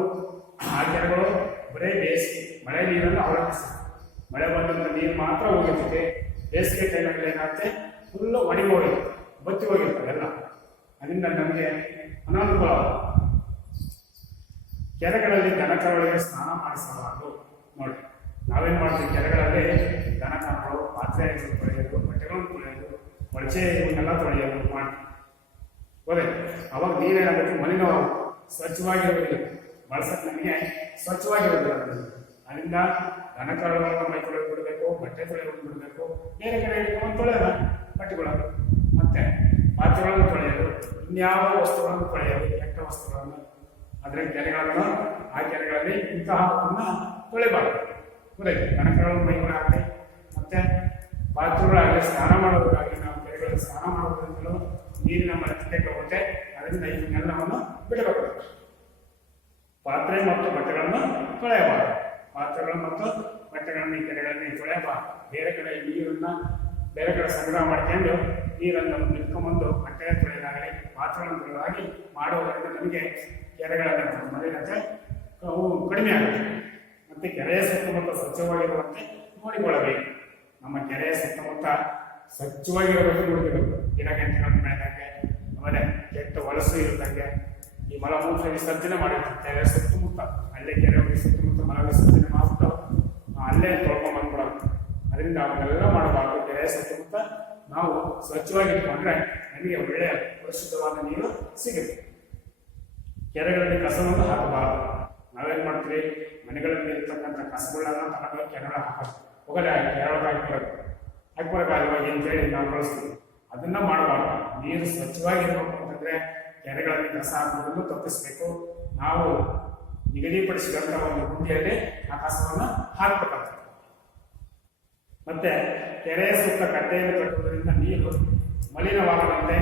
ಆ ಕೆರೆಗಳು ಬರೇ ಬೇಸಿಗೆ ಮಳೆ ನೀರನ್ನು ಅವಲಂಬಿಸ್ತದೆ. ಮಳೆ ಬಂದಂಥ ನೀರು ಮಾತ್ರ ಹೋಗಿರ್ತೈತೆ. ಬೇಸಿಗೆ ಟೈಮಲ್ಲಿ ಏನಾಗುತ್ತೆ, ಫುಲ್ಲು ಒಣಗಿ ಹೋಗಿರುತ್ತೆ, ಬತ್ತಿ ಹೋಗಿರ್ತವೆ ಎಲ್ಲ. ಅದರಿಂದ ನಮಗೆ ಅನಾನುಕೂಲ. ಕೆರೆಗಳಲ್ಲಿ ದನಕರುಗಳಿಗೆ ಸ್ನಾನ ಮಾಡಿಸಬಾರದು. ನೋಡಿ, ನಾವೇನು ಮಾಡ್ತೀವಿ, ಕೆರೆಗಳಲ್ಲಿ ದನಕರುಗಳು ಪಾತ್ರೆ ತೊಳೆಯೋದು, ಬಟ್ಟೆಗಳನ್ನು ತೊಳೆಯೋದು, ಕೊಳಚೆ ಇವನ್ನೆಲ್ಲ ತೊಳೆಯೋದು ಮಾಡ್ತೀವಿ. ಹೋದೆ ಅವಾಗ ನೀರೇನಾಗುತ್ತೆ, ಮಲಿನ ಸ್ವಚ್ಛವಾಗಿರೋದಿಲ್ಲ, ಬಳಸಕ್ಕೆ ನಮಗೆ ಸ್ವಚ್ಛವಾಗಿರೋದಿಲ್ಲ. ಅದರಿಂದ ದನಕರುಗಳನ್ನು ಮೈ ತೊಳೆದು ಬಿಡಬೇಕು, ಬಟ್ಟೆ ತೊಳೆದು ಬಿಡಬೇಕು. ಬೇರೆ ಕಡೆ ಇಟ್ಕೊಂಡು ತೊಳೆಯೋದ ಬಟ್ಟೆಗಳನ್ನು, ಮತ್ತೆ ಪಾತ್ರೆಗಳನ್ನು ತೊಳೆಯೋದು, ಇನ್ಯಾವ ವಸ್ತುಗಳನ್ನು ತೊಳೆಯೋದು, ಕೆಟ್ಟ ವಸ್ತುಗಳನ್ನು. ಆದರೆ ಕೆರೆಗಳನ್ನು ಆ ಕೆರೆಗಳಲ್ಲಿ ಇಂತಹವನ್ನು ತೊಳೆಬಾರದು. ಗೊತ್ತಾಯ್ತು? ದನಕರುಗಳ ಮೈಗಳಾಗಲಿ ಮತ್ತೆ ಪಾತ್ರೆಗಳಾಗಲಿ ಸ್ನಾನ ಮಾಡೋದಾಗಲಿ, ನಾವು ಕೆರೆಗಳಲ್ಲಿ ಸ್ನಾನ ಮಾಡೋದ್ರಿಂದಲೂ ನೀರಿನ ಮಲತೆ ಹೋಗುತ್ತೆ. ಅದರಿಂದ ಇವನ್ನೆಲ್ಲವನ್ನು ಬಿಡಬೇಕು. ಪಾತ್ರೆ ಮತ್ತು ಬಟ್ಟೆಗಳನ್ನು ತೊಳೆಯಬಾರದು. ಪಾತ್ರೆಗಳು ಮತ್ತು ಬಟ್ಟೆಗಳನ್ನು ಈ ಕೆರೆಗಳಲ್ಲಿ ತೊಳೆಯಬಾರದು. ಬೇರೆ ಕಡೆ ನೀರನ್ನು ಬೇರೆ ಕಡೆ ಸಂಗ್ರಹ ಮಾಡ್ಕೊಂಡು ನೀರನ್ನು ನಿಂತ್ಕೊಂಡ್ಬಂದು ಬಟ್ಟೆ ತೊಳೆಯಲಾಗಲಿ ಪಾತ್ರೆಗಳನ್ನು ತೊಳೆದಾಗಿ ಮಾಡುವುದರಿಂದ ನಮಗೆ ಕೆರೆಗಳಲ್ಲಿ ಮಲಿನತೆ ಕಡಿಮೆ ಆಗುತ್ತೆ. ಮತ್ತು ಕೆರೆಯ ಸುತ್ತಮುತ್ತ ಸ್ವಚ್ಛವಾಗಿರುವಂತೆ ನೋಡಿಕೊಳ್ಳಬೇಕು. ನಮ್ಮ ಕೆರೆಯ ಸುತ್ತಮುತ್ತ ಸ್ವಚ್ಛವಾಗಿರಬೇಕು, ನೋಡಬೇಕು. ಗಿಡ ಗಂಟೆಗಳನ್ನು ಬೆಳೆದಂಗೆ, ಆಮೇಲೆ ಕೆಟ್ಟ ಹೊಲಸು ಇರದಂಗೆ, ಈ ಮಲಮೂತ್ರ ವಿಸರ್ಜನೆ ಮಾಡಿರ್ತಾರೆ ಕೆರೆ ಸುತ್ತಮುತ್ತ. ಅಲ್ಲೇ ಕೆರೆ ಸುತ್ತಮುತ್ತ ಮಲ ವಿಸರ್ಜನೆ ಮಾಡ್ಬಿಟ್ಟು ಅಲ್ಲೇ ತೊಳ್ಕೊಂಡ್ಬಂದ್ಬಿಡೋದು. ಅದರಿಂದ ಅವನ್ನೆಲ್ಲ ಮಾಡಬಾರ್ದು. ಕೆರೆಯ ಸುತ್ತಮುತ್ತ ನಾವು ಸ್ವಚ್ಛವಾಗಿಟ್ಕೊಂಡ್ರೆ ನಮಗೆ ಒಳ್ಳೆಯ ಪರಿಶುದ್ಧವಾದ ನೀರು ಸಿಗುತ್ತೆ. ಕೆರೆಗಳಲ್ಲಿ ಕಸವನ್ನು ಹಾಕಬಾರದು. ನಾವೇನು ಮಾಡ್ತೀವಿ, ಮನೆಗಳಲ್ಲಿ ಇರ್ತಕ್ಕಂಥ ಕಸಗಳನ್ನ ತಗೊಂಡು ಕೆರೆಗಳ ಹಾಕೋದು, ಹೋಗದೆ ಕೆರೆಯೊಳಗೆ ಹಾಕಿಬರೋಕ್ಕಾಗಲ್ವ ಅಂತೇಳಿ ನಾವು ಬಳಸ್ತೀವಿ. ಅದನ್ನ ಮಾಡಬಾರ್ದು. ನೀರು ಸ್ವಚ್ಛವಾಗಿರ್ಬೇಕು ಅಂತಂದ್ರೆ ಕೆರೆಗಳಲ್ಲಿ ಕಸ ಹಾಕುವುದನ್ನು ತಪ್ಪಿಸಬೇಕು. ನಾವು ನಿಗದಿಪಡಿಸಿದಂತಹ ಒಂದು ಗುಂಡಿಯಲ್ಲಿ ಆ ಕಸವನ್ನು ಹಾಕಬೇಕಾಗ್ತದೆ. ಮತ್ತೆ ಕೆರೆಯ ಸುತ್ತ ಕಟ್ಟೆಯನ್ನು ಕಟ್ಟುವುದರಿಂದ ನೀರು ಮಲಿನವಾಗದಂತೆ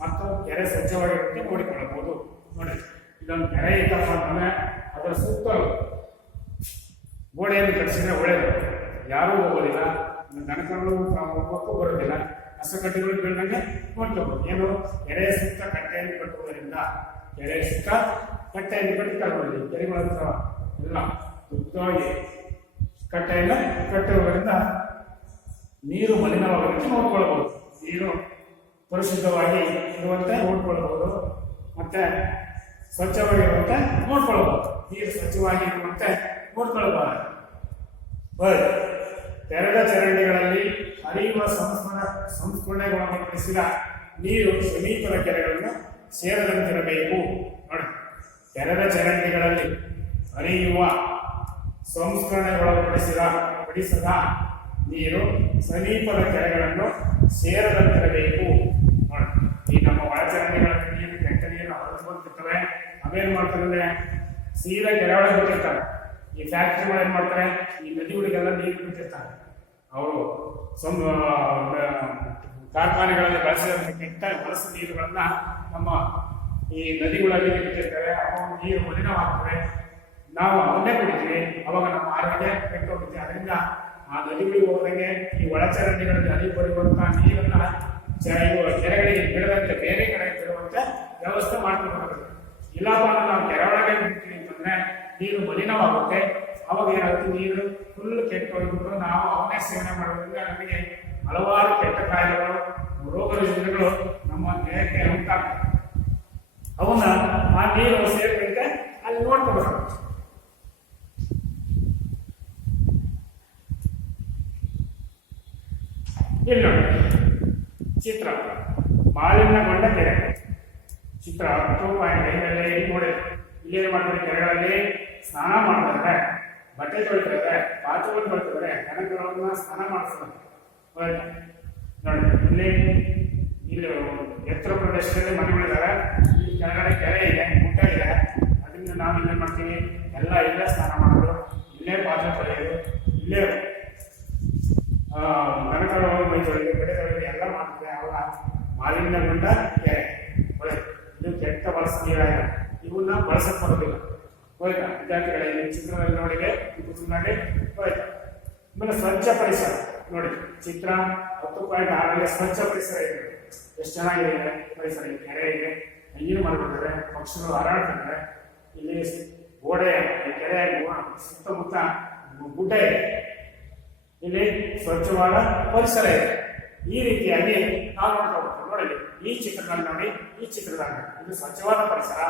ಮತ್ತು ಕೆರೆ ಸ್ವಚ್ಛವಾಗಿರುತ್ತೆ ನೋಡಿಕೊಳ್ಳಬಹುದು. ನೋಡಿ, ಇದೊಂದು ಕೆರೆ ಇದ್ದಪ್ಪ ಅಂತಂದ್ರೆ ಅದರ ಸುತ್ತಲೂ ಗೋಡೆಯನ್ನು ಕಟ್ಟಿಸಿದ್ರೆ ಒಳ್ಳೆಯದು. ಯಾರೂ ಹೋಗೋದಿಲ್ಲ, ದನಕರು ಹೋಗೋಕ್ಕೂ ಬರೋದಿಲ್ಲ. ಕಸಕಟ್ಟೆಗಳು ಬೀಳ್ದಂಗೆ ನೋಡ್ಕೋಬಹುದು. ಏನು, ಕೆರೆಯ ಸುತ್ತ ಕಟ್ಟೆಯನ್ನು ಕಟ್ಟುವುದರಿಂದ ಕೆರೆಯ ಸುತ್ತ ಕಟ್ಟೆಯನ್ನು ಕಟ್ಟಿಕೊಳ್ಳಿ. ಕೆರೆಗಳ ಹತ್ರ ಎಲ್ಲ ಉದ್ದವಾಗಿ ಕಟ್ಟೆಯನ್ನು ಕಟ್ಟುವುದರಿಂದ ನೀರು ಮಲಿನವಾಗದಂತೆ ನೋಡ್ಕೊಳ್ಬಹುದು. ನೀರು ಪರಿಶುದ್ಧವಾಗಿ ಇರುವಂತೆ ನೋಡ್ಕೊಳ್ಬಹುದು. ಮತ್ತೆ ಸ್ವಚ್ಛವಾಗಿರುವಂತೆ ನೋಡ್ಕೊಳ್ಬಹುದು. ನೀರು ಸ್ವಚ್ಛವಾಗಿ ಇರುವಂತೆ ನೋಡ್ಕೊಳ್ಬಾರದು. ತೆರೆದ ಚರಂಡಿಗಳಲ್ಲಿ ಹರಿಯುವ ಸಂಸ್ಕರಣೆಗೊಳಪಡಿಸಿದ ನೀರು ಸಮೀಪದ ಕೆರೆಗಳನ್ನು ಸೇರದಂತಿರಬೇಕು. ನೋಡಿ, ತೆರೆದ ಚರಂಡಿಗಳಲ್ಲಿ ಹರಿಯುವ ಸಂಸ್ಕರಣೆಗೊಳಪಡಿಸದ ನೀರು ಸಮೀಪದ ಕೆರೆಗಳನ್ನು ಸೇರದಂತಿರಬೇಕು. ನೋಡಿ, ಈ ನಮ್ಮ ಒಳಚರಂಡಿಗಳಲ್ಲಿ ನೀರು ಕೆಟ್ಟ ನೀರು ಹೊರತು ಬರ್ತಿರ್ತವೆ. ಅವೇನ್ ಮಾಡ್ತಾರೆ ಅಂದ್ರೆ ಸೀದಾ ಕೆರೆ ಒಳಗೆ ಬಿಟ್ಟಿರ್ತಾರೆ. ಈ ಫ್ಯಾಕ್ಟ್ರಿಗಳು ಏನ್ ಮಾಡ್ತಾರೆ, ಈ ನದಿಗಳಿಗೆಲ್ಲ ನೀರು ಬಿಟ್ಟಿರ್ತಾರೆ. ಅವರು ಕಾರ್ಖಾನೆಗಳಲ್ಲಿ ಬಳಸಿದಂಥ ಕೆಟ್ಟ ಬಳಸಿದ ನೀರುಗಳನ್ನ ನಮ್ಮ ಈ ನದಿಗಳಲ್ಲಿ ಬಿಟ್ಟಿರ್ತಾರೆ. ಅವು ನೀರು ಮಲಿನವಾಗ್ತವೆ. ನಾವು ಅವನ್ನೇ ಕುಡಿತೀವಿ, ಅವಾಗ ನಮ್ಮ ಆರೋಗ್ಯ ಕೆಟ್ಟು ಹೋಗುತ್ತೆ. ಅದರಿಂದ ಆ ನದಿಗಳಿಗೆ ಹೋದಂಗೆ ಈ ಒಳಚರಂಡಿಗಳಲ್ಲಿ ಹರಿ ಬರುವಂತಹ ನೀರನ್ನ ಕೆರೆಗಳಿಗೆ ಬಿಡದಂತೆ ಬೇರೆ ಕಡೆ ಬಿಡುವಂತೆ ವ್ಯವಸ್ಥೆ ಮಾಡ್ಕೊಳ್ಬೇಕು. ಇಲ್ಲಪ್ಪ ನಾವು ಕೆರೆ ಒಳಗೆ ಬಿಡ್ತೀವಿ ಅಂತಂದ್ರೆ ನೀರು ಮಲಿನವಾಗುತ್ತೆ. ಅವಾಗ ಏನಾಗುತ್ತೆ, ನೀರು ಫುಲ್ ಕೆಟ್ಟು ಹೋಗ್ಬಿಟ್ಟು ನಾವು ಅವನ್ನೇ ಸೇವನೆ ಮಾಡೋದ್ರಿಂದ ನಮಗೆ ಹಲವಾರು ಕೆಟ್ಟ ಕಾಯಿಲೆಗಳು, ರೋಗ ರುಜಿನಗಳು ನಮ್ಮ ದೇಹಕ್ಕೆ ಉಂಟಾಗ್ತವೆ. ಅವನ್ನ ಆ ನೀರು ಸೇರಿದಂತೆ ಅಲ್ಲಿ ನೋಡ್ಕೋಬೇಕು. ಇಲ್ಲಿ ನೋಡಿ, ಚಿತ್ರ ಮಾಲಿನ್ಯಗೊಂಡ ಕೆರೆ ಚಿತ್ರ 10.5 ನೋಡಿ. ಇಲ್ಲೇನು ಮಾಡ್ತಾರೆ, ಕೆರೆಗಳಲ್ಲಿ ಸ್ನಾನ ಮಾಡ್ತಾರೆ, ಬಟ್ಟೆ ತೊಳಿತಾರೆ, ಪಾತ್ರೆಗಳು ತೊಳಿತಾರೆ, ದನಗಳನ್ನ ಸ್ನಾನ ಮಾಡಿಸ್ತಾರೆ. ನೋಡಿ, ಇಲ್ಲಿ ಎತ್ತರ ಪ್ರದೇಶದಲ್ಲಿ ಮನೆಗಳಿದ್ದಾರೆ. ಈ ಕೆಳಗಡೆ ಕೆರೆ ಇದೆ, ಗುಡ್ಡ ಇದೆ. ಅದರಿಂದ ನಾವು ಇಲ್ಲೇನು ಮಾಡ್ತೀವಿ, ಎಲ್ಲ ಇಲ್ಲೇ ಸ್ನಾನ ಮಾಡೋದು, ಇಲ್ಲೇ ಪಾತ್ರೆ ತೊಳೆಯೋದು, ಇಲ್ಲೇ ದನಕರು ಮೈ ತೊಳೆಯೋದು, ಬೆಳೆ ತೊಳೆಯೋದು ಎಲ್ಲ ಮಾಡ್ತಾರೆ. ಅವಾಗ ಮಾಲಿನ್ಯಗೊಂಡ ಕೆರೆ ಒಳ್ಳೆ. ಇದು ಕೆಟ್ಟ ಬಳಸ ನೀರಾಗಿದೆ, ಇವನ್ನ ಬಳಸಕ್ ಬರೋದಿಲ್ಲ. ಹೋಯ್ತಾ ವಿದ್ಯಾರ್ಥಿಗಳೇ, ಈ ಚಿತ್ರದಲ್ಲಿ ನೋಡಿದೆ, ಪುಸ್ತಕದಲ್ಲಿ ಹೋಯ್ತಾ. ಆಮೇಲೆ ಸ್ವಚ್ಛ ಪರಿಸರ ನೋಡಿ, ಚಿತ್ರ 10.6 ಸ್ವಚ್ಛ ಪರಿಸರ ಇದೆ. ಎಷ್ಟು ಚೆನ್ನಾಗಿದೆ ಪರಿಸರ. ಇಲ್ಲಿ ಕೆರೆ ಇದೆ, ನೀರು ಮಾಡ್ಬಿಟ್ಟಿದ್ದಾರೆ, ಪಕ್ಷಿಗಳು ಹಾರಾಡ್ತಿದ್ದಾರೆ. ಇಲ್ಲಿ ಗೋಡೆ, ಕೆರೆ ಸುತ್ತಮುತ್ತ ಗುಡ್ಡ ಇದೆ. ಇಲ್ಲಿ ಸ್ವಚ್ಛವಾದ ಪರಿಸರ ಇದೆ. ಈ ರೀತಿಯಾಗಿ ನಾವು ನೋಡ್ಕೋಬೇಕು. ನೋಡಿ, ಈ ಚಿತ್ರದಲ್ಲಿ ನೋಡಿ, ಈ ಚಿತ್ರದಲ್ಲಿ ಇದು ಸ್ವಚ್ಛವಾದ ಪರಿಸರ,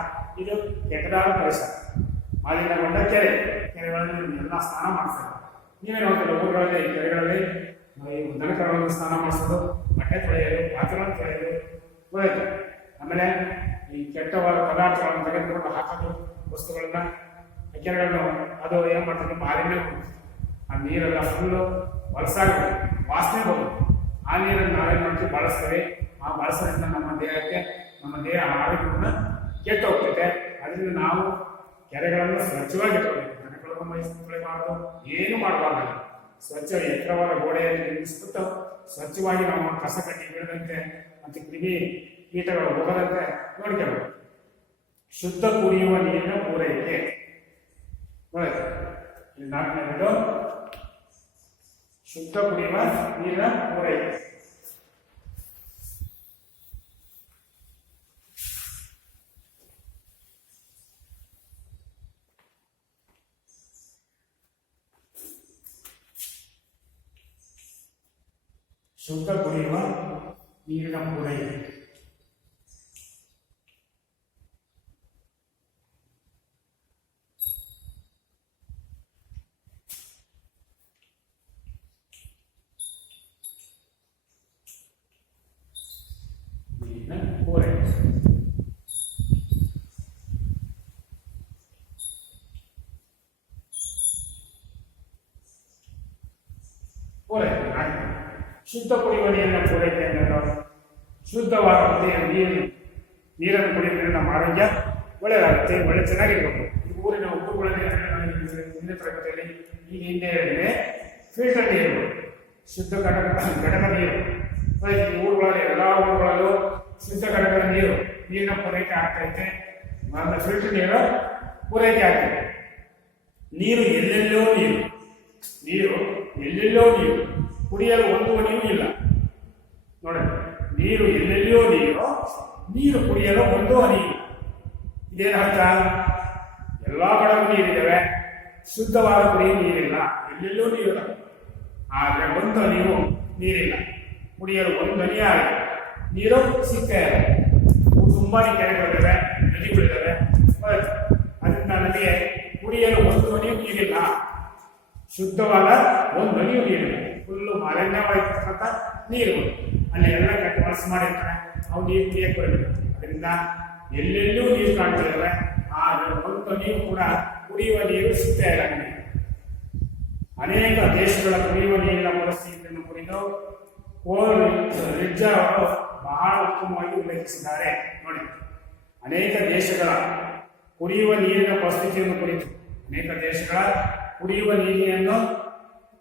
ಇದು ಕೆಟ್ಟದಾದ ಪರಿಸರ. ಮಾಲಿನ್ಯಗೊಂಡ ಕೆರೆಗಳಲ್ಲಿ ಎಲ್ಲ ಸ್ನಾನ ಮಾಡಿಸ್ತಾರೆ. ನೀವೇ ನೋಡ್ತೀರ ಊರುಗಳಲ್ಲಿ, ಕೆರೆಗಳಲ್ಲಿ ದನಕರುಗಳನ್ನು ಸ್ನಾನ ಮಾಡಿಸೋದು, ಬಟ್ಟೆ ತೊಳೆಯೋದು, ಪಾತ್ರೆಗಳನ್ನು ತೊಳೆಯೋದು ಹೋಯ್ತು. ಆಮೇಲೆ ಈ ಕೆಟ್ಟವಾದ ಪದಾರ್ಥಗಳನ್ನು ತೆಗೆದುಕೊಂಡು ಹಾಕೋದು, ವಸ್ತುಗಳನ್ನ ಕೆರೆಗಳನ್ನು ಅದು ಏನ್ ಮಾಡ್ತಾರೆ, ಮಾಲಿನ್ಯ ಆ ನೀರೆಲ್ಲ ಫುಲ್ಲು ಹೊಲಸಾಗುತ್ತೆ, ವಾಸನೆ ಬರುತ್ತೆ. ಆ ನೀರನ್ನು ನಾವೇನ್ ಮಾಡ್ತೀವಿ, ಬಳಸ್ತೇವೆ. ಆ ಬಳಸೋದ್ರಿಂದ ನಮ್ಮ ದೇಹಕ್ಕೆ, ನಮ್ಮ ದೇಹ ಆರೋಗ್ಯವನ್ನು ಕೆಟ್ಟು ಹೋಗ್ತೈತೆ. ಅದರಿಂದ ನಾವು ಕೆರೆಗಳನ್ನು ಸ್ವಚ್ಛವಾಗಿ ಇಟ್ಕೋಬೇಕು. ದನಗಳನ್ನು ಮೈಸೂರು ಏನು ಮಾಡಬಾರ್ದು. ಸ್ವಚ್ಛ ಎತ್ತರವಾದ ಗೋಡೆಯನ್ನು ನಿರ್ಮಿಸಿಬಿಟ್ಟು ಸ್ವಚ್ಛವಾಗಿ ನಾವು ಕಸ ಕಟ್ಟಿ ಬೀಳದಂತೆ ಮತ್ತು ಕ್ರಿಮಿ ಕೀಟಗಳು ಹೋಗದಂತೆ ನೋಡ್ಕೋಬೇಕು. ಶುದ್ಧ ಕುಡಿಯುವ ನೀರಿನ ಪೂರೈಕೆ. ಇಲ್ಲಿ 4ನೇದು ಶುದ್ಧ ಕುಡಿಯುವ ನೀರಿನ ಪೂರೈಕೆ. ಶುದ್ಧ ಕುಡಿಯುವ ನೀರಿನ ಪೂರೈಕೆ. ಶುದ್ಧ ಕುಡಿಯುವ ನೀರಿನ ಪೂರೈಕೆ ಅಂದರೆ ಶುದ್ಧವಾದ ನೀರು ನೀರನ್ನು ಕುಡಿಯೋದ್ರಿಂದ ನಮ್ಮ ಆರೋಗ್ಯ ಒಳ್ಳೆಯದಾಗುತ್ತೆ, ಒಳ್ಳೆ ಚೆನ್ನಾಗಿರ್ಬೇಕು. ಈ ಊರಿನ ಊರುಗಳಲ್ಲಿ ಹಿಂದಿನ ತರಗತಿಯಲ್ಲಿ ಈಗ ಹಿಂದೆ ಹೇಳಿದ್ರೆ ಫಿಲ್ಟರ್ ನೀರು, ಶುದ್ಧ ಘಟಕ ನೀರು. ಈ ಊರುಗಳಲ್ಲಿ ಎಲ್ಲ ಊರುಗಳಲ್ಲೂ ಶುದ್ಧ ಘಟಕದ ನೀರಿನ ಪೂರೈಕೆ ಆಗ್ತೈತೆ, ಫಿಲ್ಟರ್ ನೀರು ಪೂರೈಕೆ ಆಗ್ತದೆ. ನೀರು ಎಲ್ಲೆಲ್ಲೋ ನೀರು ಕುಡಿಯಲು ಒಂದು ಹನಿಯೂ ಇಲ್ಲ ನೋಡಿ. ನೀರು ಎಲ್ಲೆಲ್ಲೋ ನೀರು ಕುಡಿಯಲು ಒಂದು ಹನಿ ಇಲ್ಲ. ಇದೇನರ್ಥ? ಎಲ್ಲ ಕಡೆಗೂ ನೀರಿದ್ದಾವೆ, ಶುದ್ಧವಾದ ಕುಡಿಯೋ ನೀರಿಲ್ಲ, ಎಲ್ಲೆಲ್ಲೋ ನೀರು. ಆದರೆ ಒಂದು ಹನಿಯೂ ನೀರಿಲ್ಲ, ಕುಡಿಯಲು ಒಂದು ಹನಿ ಆಗಿದೆ ನೀರು ಸಿಗ್ತಾ ಇದೆ. ತುಂಬಾ ಕೆರೆಗಳಿದ್ದಾವೆ, ನದಿಗಳಿದ್ದಾವೆ, ಅದರಿಂದ ನದಿಗೆ ಕುಡಿಯಲು ಒಂದು ಹನಿಯೂ ನೀರಿಲ್ಲ, ಶುದ್ಧವಾದ ಒಂದು ಹನಿಯೂ ನೀರಿಲ್ಲ. ಫುಲ್ಲು ಮಾಲಿನ್ಯವಾಗಿರ್ತಕ್ಕಂಥ ನೀರು ಅಲ್ಲಿ ಎಲ್ಲ ಕೆಟ್ಟ ಮನಸ್ಸು ಮಾಡಿರ್ತಾರೆ, ಅವು ನೀರು ಕುಡಿಯಕ್ಕೆ ಬರಬೇಕು. ಅದರಿಂದ ಎಲ್ಲೆಲ್ಲೂ ನೀರು ಕಾಣ್ತಿದ್ದಾವೆ, ಆದರೆ ಒಂದು ಹನಿಯೂ ಕೂಡ ಕುಡಿಯುವ ನೀರು ಸಿಗ್ತಾ ಇಲ್ಲ ನಮಗೆ. ಅನೇಕ ದೇಶಗಳ ಕುಡಿಯುವ ನೀರಿನ ಪರಿಸ್ಥಿತಿಯನ್ನು ಕುರಿತು ಕೋಲ್ ರಿಡ್ಜಾ ಅವರು ಬಹಳ ಉತ್ತಮವಾಗಿ ಉಲ್ಲೇಖಿಸಿದ್ದಾರೆ ನೋಡಿ. ಅನೇಕ ದೇಶಗಳ ಕುಡಿಯುವ ನೀರಿನ ಪರಿಸ್ಥಿತಿಯನ್ನು ಕುರಿತು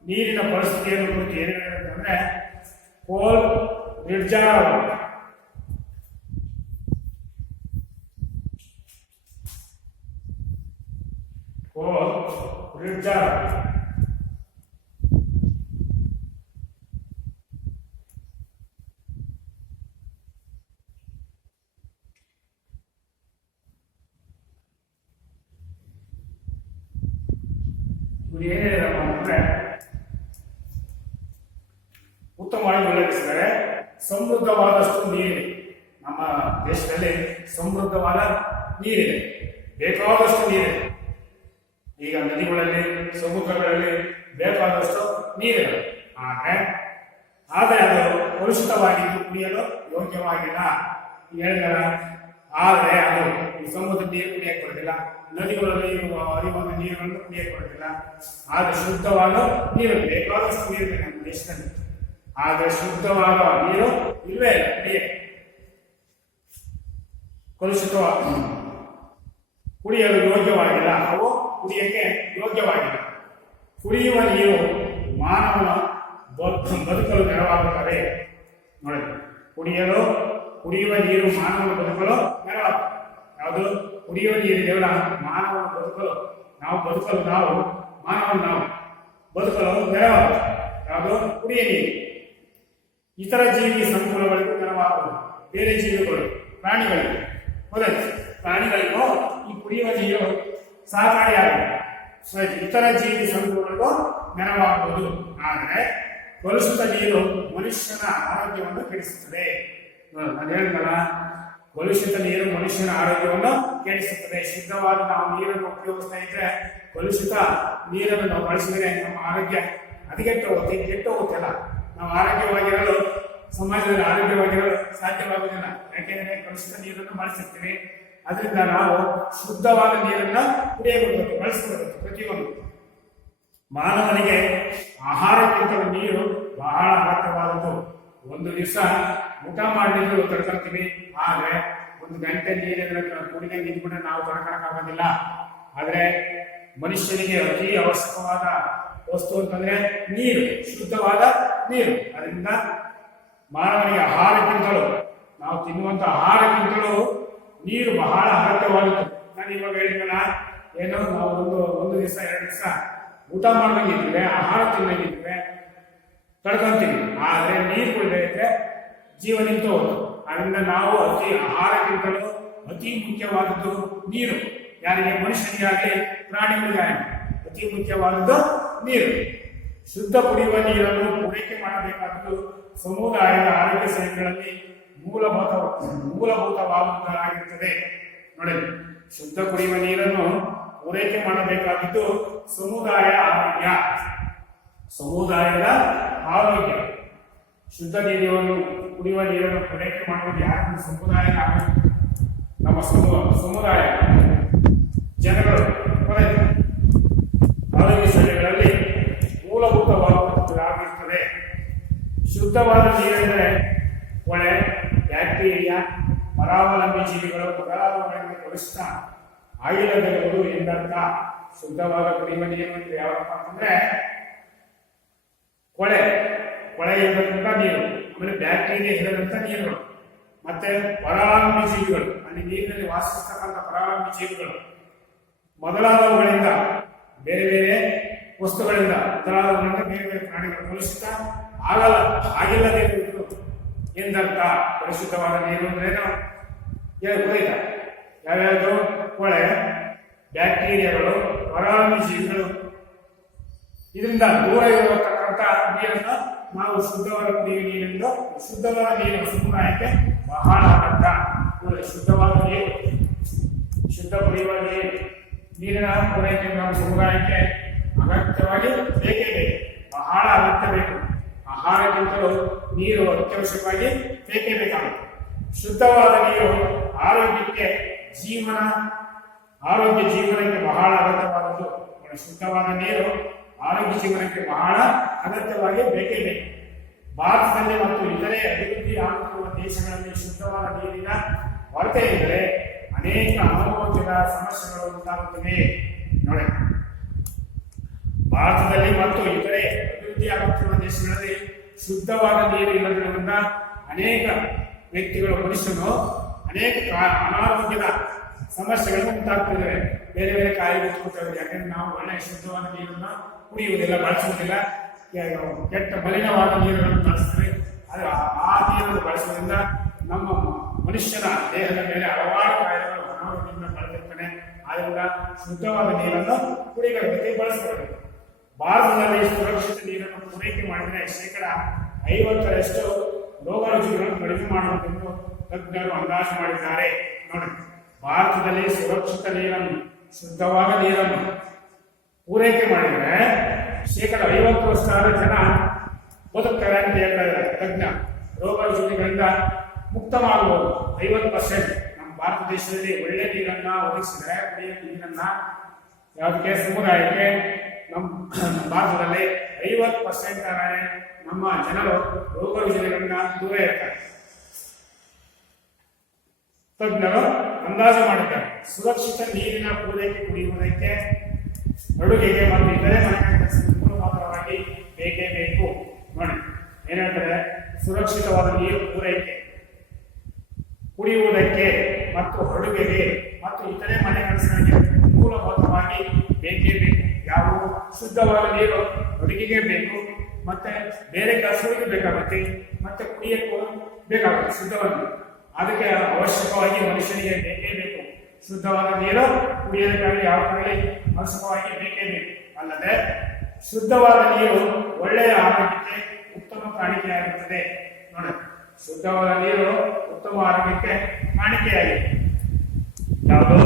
ನೀರಿನ ಪರಿಸ್ಥಿತಿಯನ್ನು ಕುರಿತು ಏನು ಹೇಳಿದ್ರೆ ಕೋಲ್ ರಿಡ್ಜಾ ಅವರು ಇವರು ಏನ್ ಹೇಳಿದಪ್ಪ ಅಂದ್ರೆ ಉತ್ತಮವಾಗಿ ಉಲ್ಲೇಖಿಸಿದರೆ, ಸಮೃದ್ಧವಾದಷ್ಟು ನೀರಿದೆ ನಮ್ಮ ದೇಶದಲ್ಲಿ, ಸಮೃದ್ಧವಾದ ನೀರಿದೆ, ಬೇಕಾದಷ್ಟು ನೀರಿದೆ. ಈಗ ನದಿಗಳಲ್ಲಿ, ಸಮುದ್ರಗಳಲ್ಲಿ ಬೇಕಾದಷ್ಟು ನೀರಿದೆ. ಆದರೆ ಅದು ಕಲುಷಿತವಾಗಿದ್ದು ಕುಡಿಯಲು ಯೋಗ್ಯವಾಗಿಲ್ಲ ಹೇಳಿದಾರ. ಆದರೆ ಅದು ಈ ಸಮುದ್ರ ನೀರು ಕುಡಿಯಕ್ಕೆ ಬರೋದಿಲ್ಲ, ನದಿಗಳಲ್ಲಿ ಹರಿಯುವ ನೀರನ್ನು ಕುಡಿಯಕ್ಕೆ ಬರೋದಿಲ್ಲ. ಆದರೆ ಶುದ್ಧವಾದ ನೀರು, ಬೇಕಾದಷ್ಟು ನೀರಿದೆ ನಮ್ಮ ದೇಶದಲ್ಲಿ, ಆದರೆ ಶುದ್ಧವಾದ ನೀರು ಇಲ್ಲವೇ ಇಲ್ಲ ಕುಡಿಯಕ್ಕೆ. ಕುಡಿಯಲು ಯೋಗ್ಯವಾಗಿಲ್ಲ, ಅವು ಕುಡಿಯಕ್ಕೆ ಯೋಗ್ಯವಾಗಿಲ್ಲ. ಕುಡಿಯುವ ನೀರು ಮಾನವನ ಬದುಕಲು ನೆರವಾಗುತ್ತದೆ ನೋಡಿ. ಕುಡಿಯುವ ನೀರು ಮಾನವನ ಬದುಕಲು ನೆರವಾಗುತ್ತದೆ. ಯಾವುದು? ಕುಡಿಯುವ ನೀರು ದೇವರ ಮಾನವನ ಬದುಕಲು, ನಾವು ಬದುಕಲು ನೆರವಾಗುತ್ತದೆ. ಯಾವುದು? ಕುಡಿಯ ನೀರು. ಇತರ ಜೀವಿ ಸಂಕುಲಗಳಿಗೂ ನೆರವಾಗುವುದು, ಬೇರೆ ಜೀವಿಗಳು, ಪ್ರಾಣಿಗಳಿಗೆ. ಪ್ರಾಣಿಗಳಿಗೂ ಈ ಕುಡಿಯುವ ನೀರು ಸಹಕಾರಿಯಾಗುತ್ತದೆ. ಇತರ ಜೀವಿ ಸಂಕುಲಗಳಿಗೂ ನೆರವಾಗುವುದು. ಆದರೆ ಕಲುಷಿತ ನೀರು ಮನುಷ್ಯನ ಆರೋಗ್ಯವನ್ನು ಕೆಡಿಸುತ್ತದೆ. ನಾನು ಹೇಳಿದ್ನಲ್ಲ, ಕಲುಷಿತ ನೀರು ಮನುಷ್ಯನ ಆರೋಗ್ಯವನ್ನು ಕೆಡಿಸುತ್ತದೆ. ಶುದ್ಧವಾದ ನಾವು ನೀರನ್ನು ಉಪಯೋಗಿಸ್ತಾ ಇದ್ರೆ, ಕಲುಷಿತ ನೀರನ್ನು ನಾವು ಬಳಸಿದರೆ ನಮ್ಮ ಆರೋಗ್ಯ ಕೆಟ್ಟು ಹೋಗುತ್ತಲ್ಲ. ನಾವು ಆರೋಗ್ಯವಾಗಿರಲು, ಸಮಾಜದಲ್ಲಿ ಆರೋಗ್ಯವಾಗಿರಲು ಸಾಧ್ಯವಾಗುವುದಿಲ್ಲ. ಯಾಕೆಂದರೆ ಕಲುಷಿತ ನೀರನ್ನು ಬಳಸಿರ್ತೀವಿ. ಅದರಿಂದ ನಾವು ಶುದ್ಧವಾದ ನೀರನ್ನ ಕುಡಿಯಬೇಕು, ಬಳಸಬೇಕು. ಪ್ರತಿಯೊಂದು ಮಾನವನಿಗೆ ಆಹಾರಕ್ಕಿಂತಲೂ ನೀರು ಬಹಳ ಅಗತ್ಯವಾದದ್ದು. ಒಂದು ದಿವಸ ಊಟ ಮಾಡಿದ್ರು ತಡ್ಕೊಳ್ತೀವಿ, ಆದ್ರೆ ಒಂದು ಗಂಟೆ ನೀರಿನ ಕುಡಿದಂಗೆ ನಿಂತ್ಕೊಂಡ್ರೆ ನಾವು ತಡ್ಕೊಳಕ್ಕಾಗೋದಿಲ್ಲ. ಆದ್ರೆ ಮನುಷ್ಯನಿಗೆ ಅತಿ ಅವಶ್ಯಕವಾದ ವಸ್ತು ಅಂತಂದ್ರೆ ನೀರು, ಶುದ್ಧವಾದ ನೀರು. ಅದರಿಂದ ಮಾನವನಿಗೆ ಆಹಾರಕ್ಕಿಂತಲೂ, ನಾವು ತಿನ್ನುವಂತ ಆಹಾರಕ್ಕಿಂತಲೂ ನೀರು ಬಹಳ ಅಗತ್ಯವಾಗುತ್ತೆ. ನಾನು ಇವಾಗ ಹೇಳಿದ್ನಲ್ಲ, ಏನೋ ನಾವು ಒಂದು ದಿವಸ 2 ದಿವಸ ಊಟ ಮಾಡ್ದಂಗಿದ್ರೆ, ಆಹಾರ ತಿನ್ನಂಗಿದ್ರೆ ತಡ್ಕೊಂತೀವಿ. ಆದ್ರೆ ನೀರು ಕುಡಿದ್ರೆ ಇದ್ರೆ ಜೀವ ನಿಂತು ಹೋಗುತ್ತೆ. ಅದರಿಂದ ನಾವು ಆಹಾರಕ್ಕಿಂತಲೂ ಅತಿ ಮುಖ್ಯವಾದದ್ದು ನೀರು. ಯಾರಿಗೆ? ಮನುಷ್ಯನಿಗಾಗಲಿ ಪ್ರಾಣಿಗಳಿಗಾಗಲಿ ಅತಿ ಮುಖ್ಯವಾದದ್ದು ನೀರು. ಶುದ್ಧ ಕುಡಿಯುವ ನೀರನ್ನು ಪೂರೈಕೆ ಮಾಡಬೇಕಾದ್ದು ಸಮುದಾಯದ ಆರೋಗ್ಯ ಸೇವೆಗಳಲ್ಲಿ ಮೂಲಭೂತವಾಗುವುದಾಗಿರುತ್ತದೆ ನೋಡಿ. ಶುದ್ಧ ಕುಡಿಯುವ ನೀರನ್ನು ಪೂರೈಕೆ ಮಾಡಬೇಕಾಗಿದ್ದು ಸಮುದಾಯದ ಆರೋಗ್ಯ. ಶುದ್ಧ ನೀರನ್ನು ಕುಡಿಯುವ ನೀರನ್ನು ಪೂರೈಕೆ ಮಾಡುವುದು ಯಾರು? ಸಮುದಾಯದ ಆರೋಗ್ಯ. ನಮ್ಮ ಸಮುದಾಯ ಜನಗಳು ಆರೋಗ್ಯ ಸೇವೆಗಳಲ್ಲಿ ಮೂಲಭೂತವಾಗಿರುತ್ತದೆ. ಶುದ್ಧವಾದ ನೀರೆಂದರೆ ಕೊಳೆ, ಬ್ಯಾಕ್ಟೀರಿಯಾ, ಪರಾವಲಂಬಿ ಜೀವಿಗಳು ಆಗಿಲ್ಲದಿರುವುದು ಎಂದರ್ಥ. ಶುದ್ಧವಾದ ಕುಡಿಯುವ ನೀರು ಅಂದ್ರೆ ಯಾವಪ್ಪ ಅಂತಂದ್ರೆ ಕೊಳೆಗೆ ಇರತಕ್ಕಂಥ ನೀರು, ಆಮೇಲೆ ಬ್ಯಾಕ್ಟೀರಿಯಾ ಇರದಂತ ನೀರುಗಳು, ಮತ್ತೆ ಪರಾವಲಂಬಿ ಜೀವಿಗಳು, ಅಲ್ಲಿ ನೀರಿನಲ್ಲಿ ವಾಸಿಸ್ತಕ್ಕಂಥ ಪರಾವಲಂಬಿ ಜೀವಿಗಳು ಮೊದಲಾದವುಗಳಿಂದ, ಬೇರೆ ಬೇರೆ ವಸ್ತುಗಳಿಂದ ಮೊದಲಾದವುಗಳಿಂದ ಬೇರೆ ಬೇರೆ ಪ್ರಾಣಿಗಳು ಕಲುಷಿತ ಆಗಿಲ್ಲದೆ ಇರುವುದು ಎಂದರ್ಥ. ಪರಿಶುದ್ಧವಾದ ನೀರು ಅಂದ್ರೆ ಗೊತ್ತಾಯ್ತ? ಯಾವ್ಯಾವುದು? ಕೊಳೆ, ಬ್ಯಾಕ್ಟೀರಿಯಾಗಳು, ಪರಾವಲಂಬಿ ಜೀವಿಗಳು, ಇದರಿಂದ ದೂರ ಇರತಕ್ಕಂಥ ನೀರನ್ನು ನಾವು ಶುದ್ಧವಾದ ಕುಡಿಯುವ ನೀರೆಂದು. ಶುದ್ಧವಾದ ನೀರಿನ ಸಮುದಾಯಕ್ಕೆ ಬಹಳ ಅಗತ್ಯ. ಶುದ್ಧವಾದ ನೀರು, ಶುದ್ಧ ಕುಡಿಯುವ ನೀರಿನ ಪೂರೈಕೆ ನಮ್ಮ ಸಮುದಾಯಕ್ಕೆ ಅಗತ್ಯವಾಗಿ ಬೇಕೇ ಬೇಕು, ಬಹಳ ಅಗತ್ಯ ಬೇಕು. ಆಹಾರಕ್ಕಿಂತಲೂ ನೀರು ಅತ್ಯವಶ್ಯಕವಾಗಿ ಬೇಕೇ ಬೇಕಾಗುತ್ತೆ. ಶುದ್ಧವಾದ ನೀರು ಆರೋಗ್ಯ ಜೀವನಕ್ಕೆ ಬಹಳ ಅಗತ್ಯವಾದದ್ದು. ಶುದ್ಧವಾದ ನೀರು ಆರೋಗ್ಯ ಜೀವನಕ್ಕೆ ಬಹಳ ಅಗತ್ಯವಾಗಿ ಬೇಕೇ ಬೇಕು. ಭಾರತದಲ್ಲಿ ಮತ್ತು ಇತರೆ ಅಭಿವೃದ್ಧಿ ಆಗುತ್ತಿರುವ ದೇಶಗಳಲ್ಲಿ ಶುದ್ಧವಾದ ನೀರಿನ ಕೊರತೆ ಇದ್ದರೆ ಅನೇಕ ಅನಾರೋಗ್ಯದ ಸಮಸ್ಯೆಗಳು ಉಂಟಾಗುತ್ತವೆ. ನೋಡಿ, ಭಾರತದಲ್ಲಿ ಮತ್ತು ಇತರೆ ಅಭಿವೃದ್ಧಿ ಆಗುತ್ತಿರುವ ದೇಶಗಳಲ್ಲಿ ಶುದ್ಧವಾದ ನೀರು ಇಲ್ಲದಿರುವುದರಿಂದ ಅನೇಕ ವ್ಯಕ್ತಿಗಳು, ಮನುಷ್ಯನು ಅನೇಕ ಅನಾರೋಗ್ಯದ ಸಮಸ್ಯೆಗಳು ಉಂಟಾಗ್ತಿದ್ದಾವೆ. ಬೇರೆ ಬೇರೆ ಕಾಯಿಲೆ ಉತ್ಪತ್ತಿಯಾಗಿದೆ. ಯಾಕಂದ್ರೆ ನಾವು ಒಳ್ಳೆಯ ಶುದ್ಧವಾದ ನೀರನ್ನು ಕುಡಿಯುವುದಿಲ್ಲ, ಬಳಸುವುದಿಲ್ಲ. ಕೆಟ್ಟ ಮಲಿನವಾದ ನೀರುಗಳನ್ನು ಬಳಸ್ತಾರೆ. ಆದರೆ ಆ ನೀರನ್ನು ಬಳಸುವುದರಿಂದ ನಮ್ಮ ಮನುಷ್ಯನ ದೇಹದ ಮೇಲೆ ಹಲವಾರು ಕಾಯಿಲೆಗಳು ಅನಾರೋಗ್ಯದಿಂದ ಬಳಸಿರ್ತಾನೆ. ಆದ್ದರಿಂದ ಶುದ್ಧವಾದ ನೀರನ್ನು ಕುಡಿಯುವುದಕ್ಕೆ ಬಳಸಬೇಕು. ಭಾರತದಲ್ಲಿ ಸುರಕ್ಷಿತ ನೀರನ್ನು ಪೂರೈಕೆ ಮಾಡಿದರೆ 50% ರೋಗ ರುಜಿನಗಳನ್ನು ಕಡಿಮೆ ಮಾಡುವುದೆಂದು ತಜ್ಞರು ಅಂದಾಜು ಮಾಡಿದ್ದಾರೆ. ನೋಡಿ, ಭಾರತದಲ್ಲಿ ಸುರಕ್ಷಿತ ನೀರನ್ನು, ಶುದ್ಧವಾದ ನೀರನ್ನು ಪೂರೈಕೆ ಮಾಡಿದರೆ 50% ಜನ ಬದುಕ್ತಾರೆ ಅಂತ ಹೇಳ್ತಾ ಇದ್ದಾರೆ ತಜ್ಞ. ರೋಗ ರುಜಿನಗಳಿಂದ ಮುಕ್ತವಾಗಬಹುದು 50%. ನಮ್ಮ ಭಾರತ ದೇಶದಲ್ಲಿ ಒಳ್ಳೆ ನೀರನ್ನ ಒದಗಿಸಿದರೆ, ಕುಡಿಯುವ ನೀರನ್ನ ಯಾವುದಕ್ಕೆ ಸಮುದಾಯಕ್ಕೆ, ನಮ್ಮ ಭಾರತದಲ್ಲಿ 50% ನಮ್ಮ ಜನರು ರೋಗ ರುಜಿನಗಳಿಂದ ದೂರ ಇರ್ತಾರೆ. ತಜ್ಞರು ಅಂದಾಜು ಮಾಡಿದ್ದಾರೆ. ಸುರಕ್ಷಿತ ನೀರಿನ ಪೂರೈಕೆ ಕುಡಿಯುವುದಕ್ಕೆ, ಅಡುಗೆಗೆ ಮತ್ತು ಇತರೆ ಮನೆ ಮೂಲಭೂತವಾಗಿ ಬೇಕೇ ಬೇಕು. ನೋಡಿ, ಏನ್ ಹೇಳ್ತಾರೆ? ಸುರಕ್ಷಿತವಾದ ನೀರು ಪೂರೈಕೆ ಕುಡಿಯುವುದಕ್ಕೆ ಮತ್ತು ಅಡುಗೆಗೆ ಮತ್ತು ಇತರೆ ಮನೆ ಕೆಲಸಗಳಿಗೆ ಮೂಲಭೂತವಾಗಿ ಬೇಕೇ ಬೇಕು. ಯಾವ ಶುದ್ಧವಾದ ನೀರು ಅಡುಗೆಗೆ ಬೇಕು, ಮತ್ತೆ ಬೇರೆ ಕೆಲಸಗಳಿಗೆ ಬೇಕಾಗುತ್ತೆ, ಮತ್ತೆ ಕುಡಿಯಕ್ಕೂ ಬೇಕಾಗುತ್ತೆ ಶುದ್ಧವಾದ ನೀರು. ಅದಕ್ಕೆ ಅವಶ್ಯಕವಾಗಿ ಮನುಷ್ಯನಿಗೆ ಬೇಕೇ ಬೇಕು ಶುದ್ಧವಾದ ನೀರು. ಕುಡಿಯೋದಕ್ಕಾಗಲಿ ಯಾವುದಾಗಲಿ ಅವಶ್ಯಕವಾಗಿ ಬೇಕೇ ಬೇಕು. ಅಲ್ಲದೆ ಶುದ್ಧವಾದ ನೀರು ಒಳ್ಳೆಯ ಆರೋಗ್ಯಕ್ಕೆ ಉತ್ತಮ ಕಾಣಿಕೆಯಾಗುತ್ತದೆ. ನೋಡಿ, ಶುದ್ಧವಾದ ನೀರು ಉತ್ತಮ ಆರೋಗ್ಯಕ್ಕೆ ಕಾಣಿಕೆಯಾಗಿದೆ. ಯಾವುದು?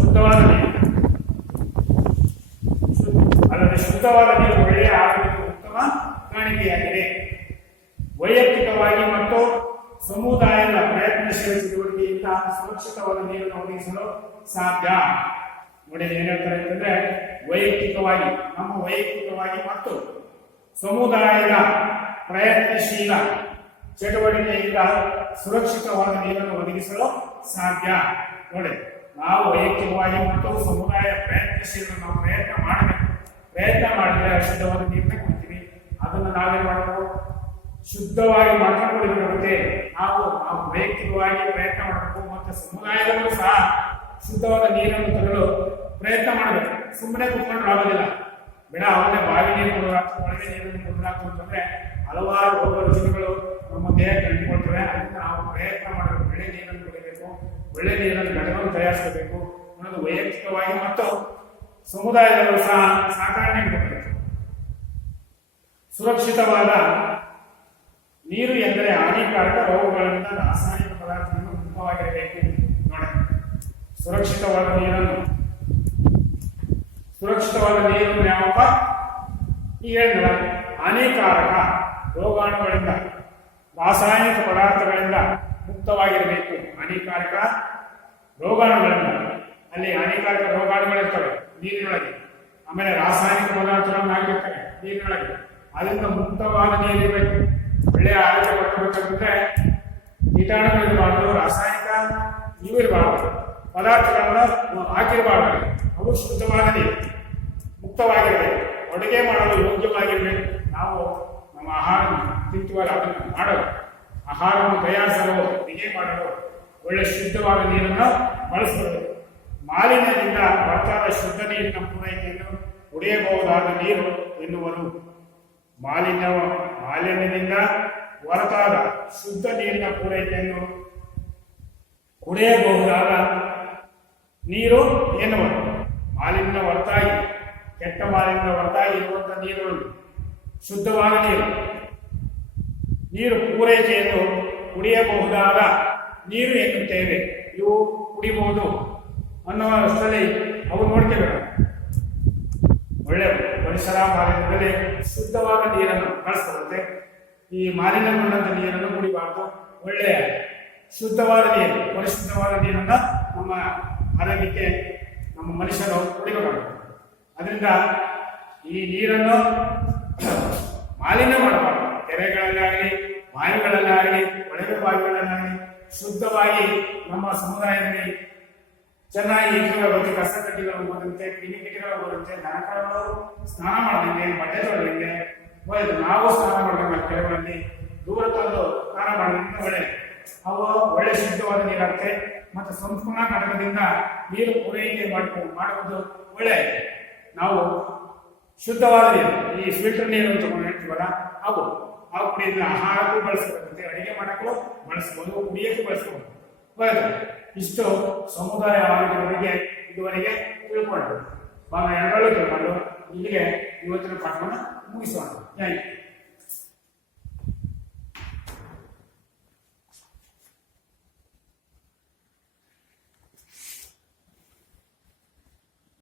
ಶುದ್ಧವಾದ ನೀರು. ಅಲ್ಲದೆ ಶುದ್ಧವಾದ ನೀರು ಒಳ್ಳೆಯ ಆರೋಗ್ಯಕ್ಕೆ ಉತ್ತಮ ಕಾಣಿಕೆಯಾಗಿದೆ. ವೈಯಕ್ತಿಕವಾಗಿ ಮತ್ತು ಸಮುದಾಯದ ಪ್ರಯತ್ನಶೀಲ ಚಟುವಟಿಕೆಯಿಂದ ಸುರಕ್ಷಿತವಾದ ನೀರನ್ನು ಒದಗಿಸಲು ಸಾಧ್ಯ. ನೋಡಿ, ಏನ್ ಹೇಳ್ತಾರೆ ಅಂತಂದ್ರೆ, ವೈಯಕ್ತಿಕವಾಗಿ, ನಮ್ಮ ವೈಯಕ್ತಿಕವಾಗಿ ಮತ್ತು ಸಮುದಾಯದ ಪ್ರಯತ್ನಶೀಲ ಚಟುವಟಿಕೆಯಿಂದ ಸುರಕ್ಷಿತವಾದ ನೀರನ್ನು ಒದಗಿಸಲು ಸಾಧ್ಯ. ನೋಡಿ, ನಾವು ವೈಯಕ್ತಿಕವಾಗಿ ಮತ್ತು ಸಮುದಾಯ ಪ್ರಯತ್ನಶೀಲ ನಾವು ಪ್ರಯತ್ನ ಮಾಡಿದ್ರೆ ಅಶುದ್ಧವಾದ ನೀರನ್ನ ಕುಡಿತೀವಿ. ಅದನ್ನು ನಾವೇನ್ ಮಾಡಬೇಕು? ಶುದ್ಧವಾಗಿ ಮಾತ್ರ ಕುಡಿಬೇಕಾಗುತ್ತೆ. ನಾವು ವೈಯಕ್ತಿಕವಾಗಿ ಪ್ರಯತ್ನ ಮಾಡಬೇಕು ಮತ್ತು ಸಮುದಾಯದಲ್ಲೂ ಸಹ ಶುದ್ಧವಾದ ನೀರನ್ನು ತರಲು ಪ್ರಯತ್ನ ಮಾಡಬೇಕು. ಸುಮ್ಮನೆ ಕುತ್ಕೊಂಡ್ರೆ ಆಗೋದಿಲ್ಲ. ಬೇಡ, ಅವನ್ನೇ ಬಾವಿ ನೀರು ಕೊಡಲಾಗ್ತು, ಕೊಳವೆ ನೀರನ್ನು ಕೊಡಲಾಗ್ತು ಅಂತಂದ್ರೆ ಹಲವಾರು ರೋಗ ರುಜಿನಗಳು ನಮ್ಮ ದೇಹಕ್ಕೆ ಅಂಟಿಕೊಳ್ತವೆ. ಅದರಿಂದ ನಾವು ಪ್ರಯತ್ನ ಮಾಡಬೇಕು. ಒಳ್ಳೆ ನೀರನ್ನು ಕುಡಿಬೇಕು, ಒಳ್ಳೆ ನೀರನ್ನು ಘಟಕವನ್ನು ತಯಾರಿಸಬೇಕು ಅನ್ನೋದು ವೈಯಕ್ತಿಕವಾಗಿ ಮತ್ತು ಸಮುದಾಯದಲ್ಲೂ ಸಹ ಸಹಕಾರ ನೀಡಬೇಕು. ಸುರಕ್ಷಿತವಾದ ನೀರು ಎಂದರೆ ಹಾನಿಕಾರಕ ರೋಗಗಳಿಂದ ರಾಸಾಯನಿಕ ಪದಾರ್ಥಗಳನ್ನು ಮುಕ್ತವಾಗಿರಬೇಕು. ನೋಡಿ, ಸುರಕ್ಷಿತವಾದ ನೀರು ಯಾವಪ್ಪ? ಈ ಹೇಳಿದ ಹಾನಿಕಾರಕ ರೋಗಾಣುಗಳಿಂದ, ರಾಸಾಯನಿಕ ಪದಾರ್ಥಗಳಿಂದ ಮುಕ್ತವಾಗಿರಬೇಕು. ಹಾನಿಕಾರಕ ರೋಗಾಣುಗಳಿಂದ, ಅಲ್ಲಿ ಹಾನಿಕಾರಕ ರೋಗಾಣುಗಳಿರ್ತವೆ ನೀರಿನೊಳಗೆ, ಆಮೇಲೆ ರಾಸಾಯನಿಕ ಪದಾರ್ಥಗಳನ್ನು ಹಾಕಿರ್ತಾರೆ ನೀರಿನೊಳಗೆ. ಅದರಿಂದ ಮುಕ್ತವಾದ ನೀರಿರಬೇಕು. ಒಳ್ಳೆಯ ಆರೋಗ್ಯ ಪಡ್ಕೋಬೇಕಂದ್ರೆ ಕೀಟಾಣುಗಳು ಇರಬಾರ್ದು, ರಾಸಾಯನಿಕ ಇವು ಇರಬಾರ್ದು. ಪದಾರ್ಥಗಳನ್ನು ಹಾಕಿರಬಾರದು. ಅವು ಶುದ್ಧವಾದ ನೀರು, ಮುಕ್ತವಾಗಿರಬೇಕು, ಅಡುಗೆ ಮಾಡಲು ಯೋಗ್ಯವಾಗಿರಬೇಕು. ನಾವು ನಮ್ಮ ಆಹಾರ ತಿಂತೀವಲ್ಲ ಅದನ್ನು ಮಾಡಲು, ಆಹಾರವನ್ನು ತಯಾರಿಸಲು, ಅಡುಗೆ ಮಾಡಲು ಒಳ್ಳೆ ಶುದ್ಧವಾದ ನೀರನ್ನು ಬಳಸಬೇಕು. ಮಾಲಿನ್ಯದಿಂದ ಹೊರತಾದ ಶುದ್ಧ ನೀರಿನ ಪೂರೈಕೆಯನ್ನು ಕುಡಿಯಬಹುದಾದ ನೀರು ಎನ್ನುವರು. ಮಾಲಿನ್ಯದಿಂದ ಹೊರತಾದ ಶುದ್ಧ ನೀರಿನ ಪೂರೈಕೆಯನ್ನು ಕುಡಿಯಬಹುದಾದ ನೀರು ಎನ್ನುವರು. ಮಾಲಿನ್ಯ ಹೊರತಾಗಿ, ಕೆಟ್ಟ ಮಾಲಿನ್ಯ ಹೊರತಾಗಿ ಇರುವಂತಹ ನೀರುಗಳು ಶುದ್ಧವಾದ ನೀರು ಪೂರೈಕೆಯನ್ನು ಕುಡಿಯಬಹುದಾದ ನೀರು ಎನ್ನುತ್ತೇವೆ. ಇವು ಕುಡಿಬಹುದು ಅನ್ನುವ ಅಷ್ಟರಲ್ಲಿ ಅವು ನೋಡ್ಕೋಬೇಡ. ಒಳ್ಳೆ ಪರಿಸರ ಮಾಲಿನ್ಯದಲ್ಲಿ ಶುದ್ಧವಾದ ನೀರನ್ನು ಬಳಸ್ಕೊಳ್ಳುತ್ತೆ. ಈ ಮಾಲಿನ್ಯಗೊಂಡಂಥ ನೀರನ್ನು ಕುಡಿಬಾರ್ದು. ಒಳ್ಳೆಯ ಶುದ್ಧವಾದ ನೀರು, ಪರಿಶುದ್ಧವಾದ ನೀರನ್ನು ನಮ್ಮ ಆರೋಗ್ಯಕ್ಕೆ ನಮ್ಮ ಮನುಷ್ಯರು ಕುಡಿಬೇಕಾಗುತ್ತೆ. ಅದರಿಂದ ಈ ನೀರನ್ನು ಮಾಲಿನ್ಯ ಮಾಡಬಾರ್ದು. ಕೆರೆಗಳಲ್ಲಾಗಲಿ, ಬಾವಿಗಳಲ್ಲಾಗಲಿ, ಕೊಳವೆ ಬಾವಿಗಳಲ್ಲಾಗಲಿ ಶುದ್ಧವಾಗಿ ನಮ್ಮ ಸಮುದಾಯದಲ್ಲಿ ಚೆನ್ನಾಗಿ ಇರುವಂತೆ, ಕಸ ಕಡ್ಡಿಗಳು ಹೋದಂತೆ, ಕ್ರಿಮಿಕೀಟಗಳು ಹೋದಂತೆ, ದನಕರುಗಳು ಸ್ನಾನ ಮಾಡದಂತೆ, ಬಟ್ಟೆ ತೊಳೆದಂತೆ, ನಾವು ಸ್ನಾನ ಮಾಡಬೇಕು. ಕೆರೆಗಳಲ್ಲಿ ದೂರ ತಂದು ಸ್ನಾನ ಮಾಡೋದ್ರಿಂದ ಒಳ್ಳೆ ಅವು ಒಳ್ಳೆ ಶುದ್ಧವಾದ ನೀರಾಗುತ್ತೆ. ಮತ್ತು ಸಂಪೂರ್ಣ ಘಟಕದಿಂದ ನೀರು ಪೂರೈಕೆ ಮಾಡುವುದು ಒಳ್ಳೆ. ನಾವು ಶುದ್ಧವಾದ ನೀರು, ಈ ಫಿಲ್ಟರ್ ನೀರು ಅಂತ ಹೇಳ್ತೀವಲ್ಲ, ಅವು ಕುಡಿಯೋದನ್ನ ಆಹಾರಕ್ಕೂ ಬಳಸಬೇಕಂತೆ, ಅಡಿಗೆ ಮಾಡಕ್ಕೂ ಬಳಸ್ಬೋದು, ಕುಡಿಯಕ್ಕೂ ಬಳಸ್ಬೋದು. ಇಷ್ಟು ಸಮುದಾಯ ಆರೋಗ್ಯದ ಬಗ್ಗೆ ಇದುವರೆಗೆ ತಿಳ್ಕೊಂಡು ಭಾಗ 2 ತಿಳ್ಕೊಂಡು ಇಲ್ಲಿಗೆ ಇವತ್ತಿನ ಪಾಠವನ್ನು ಮುಗಿಸೋಣ. Thank you.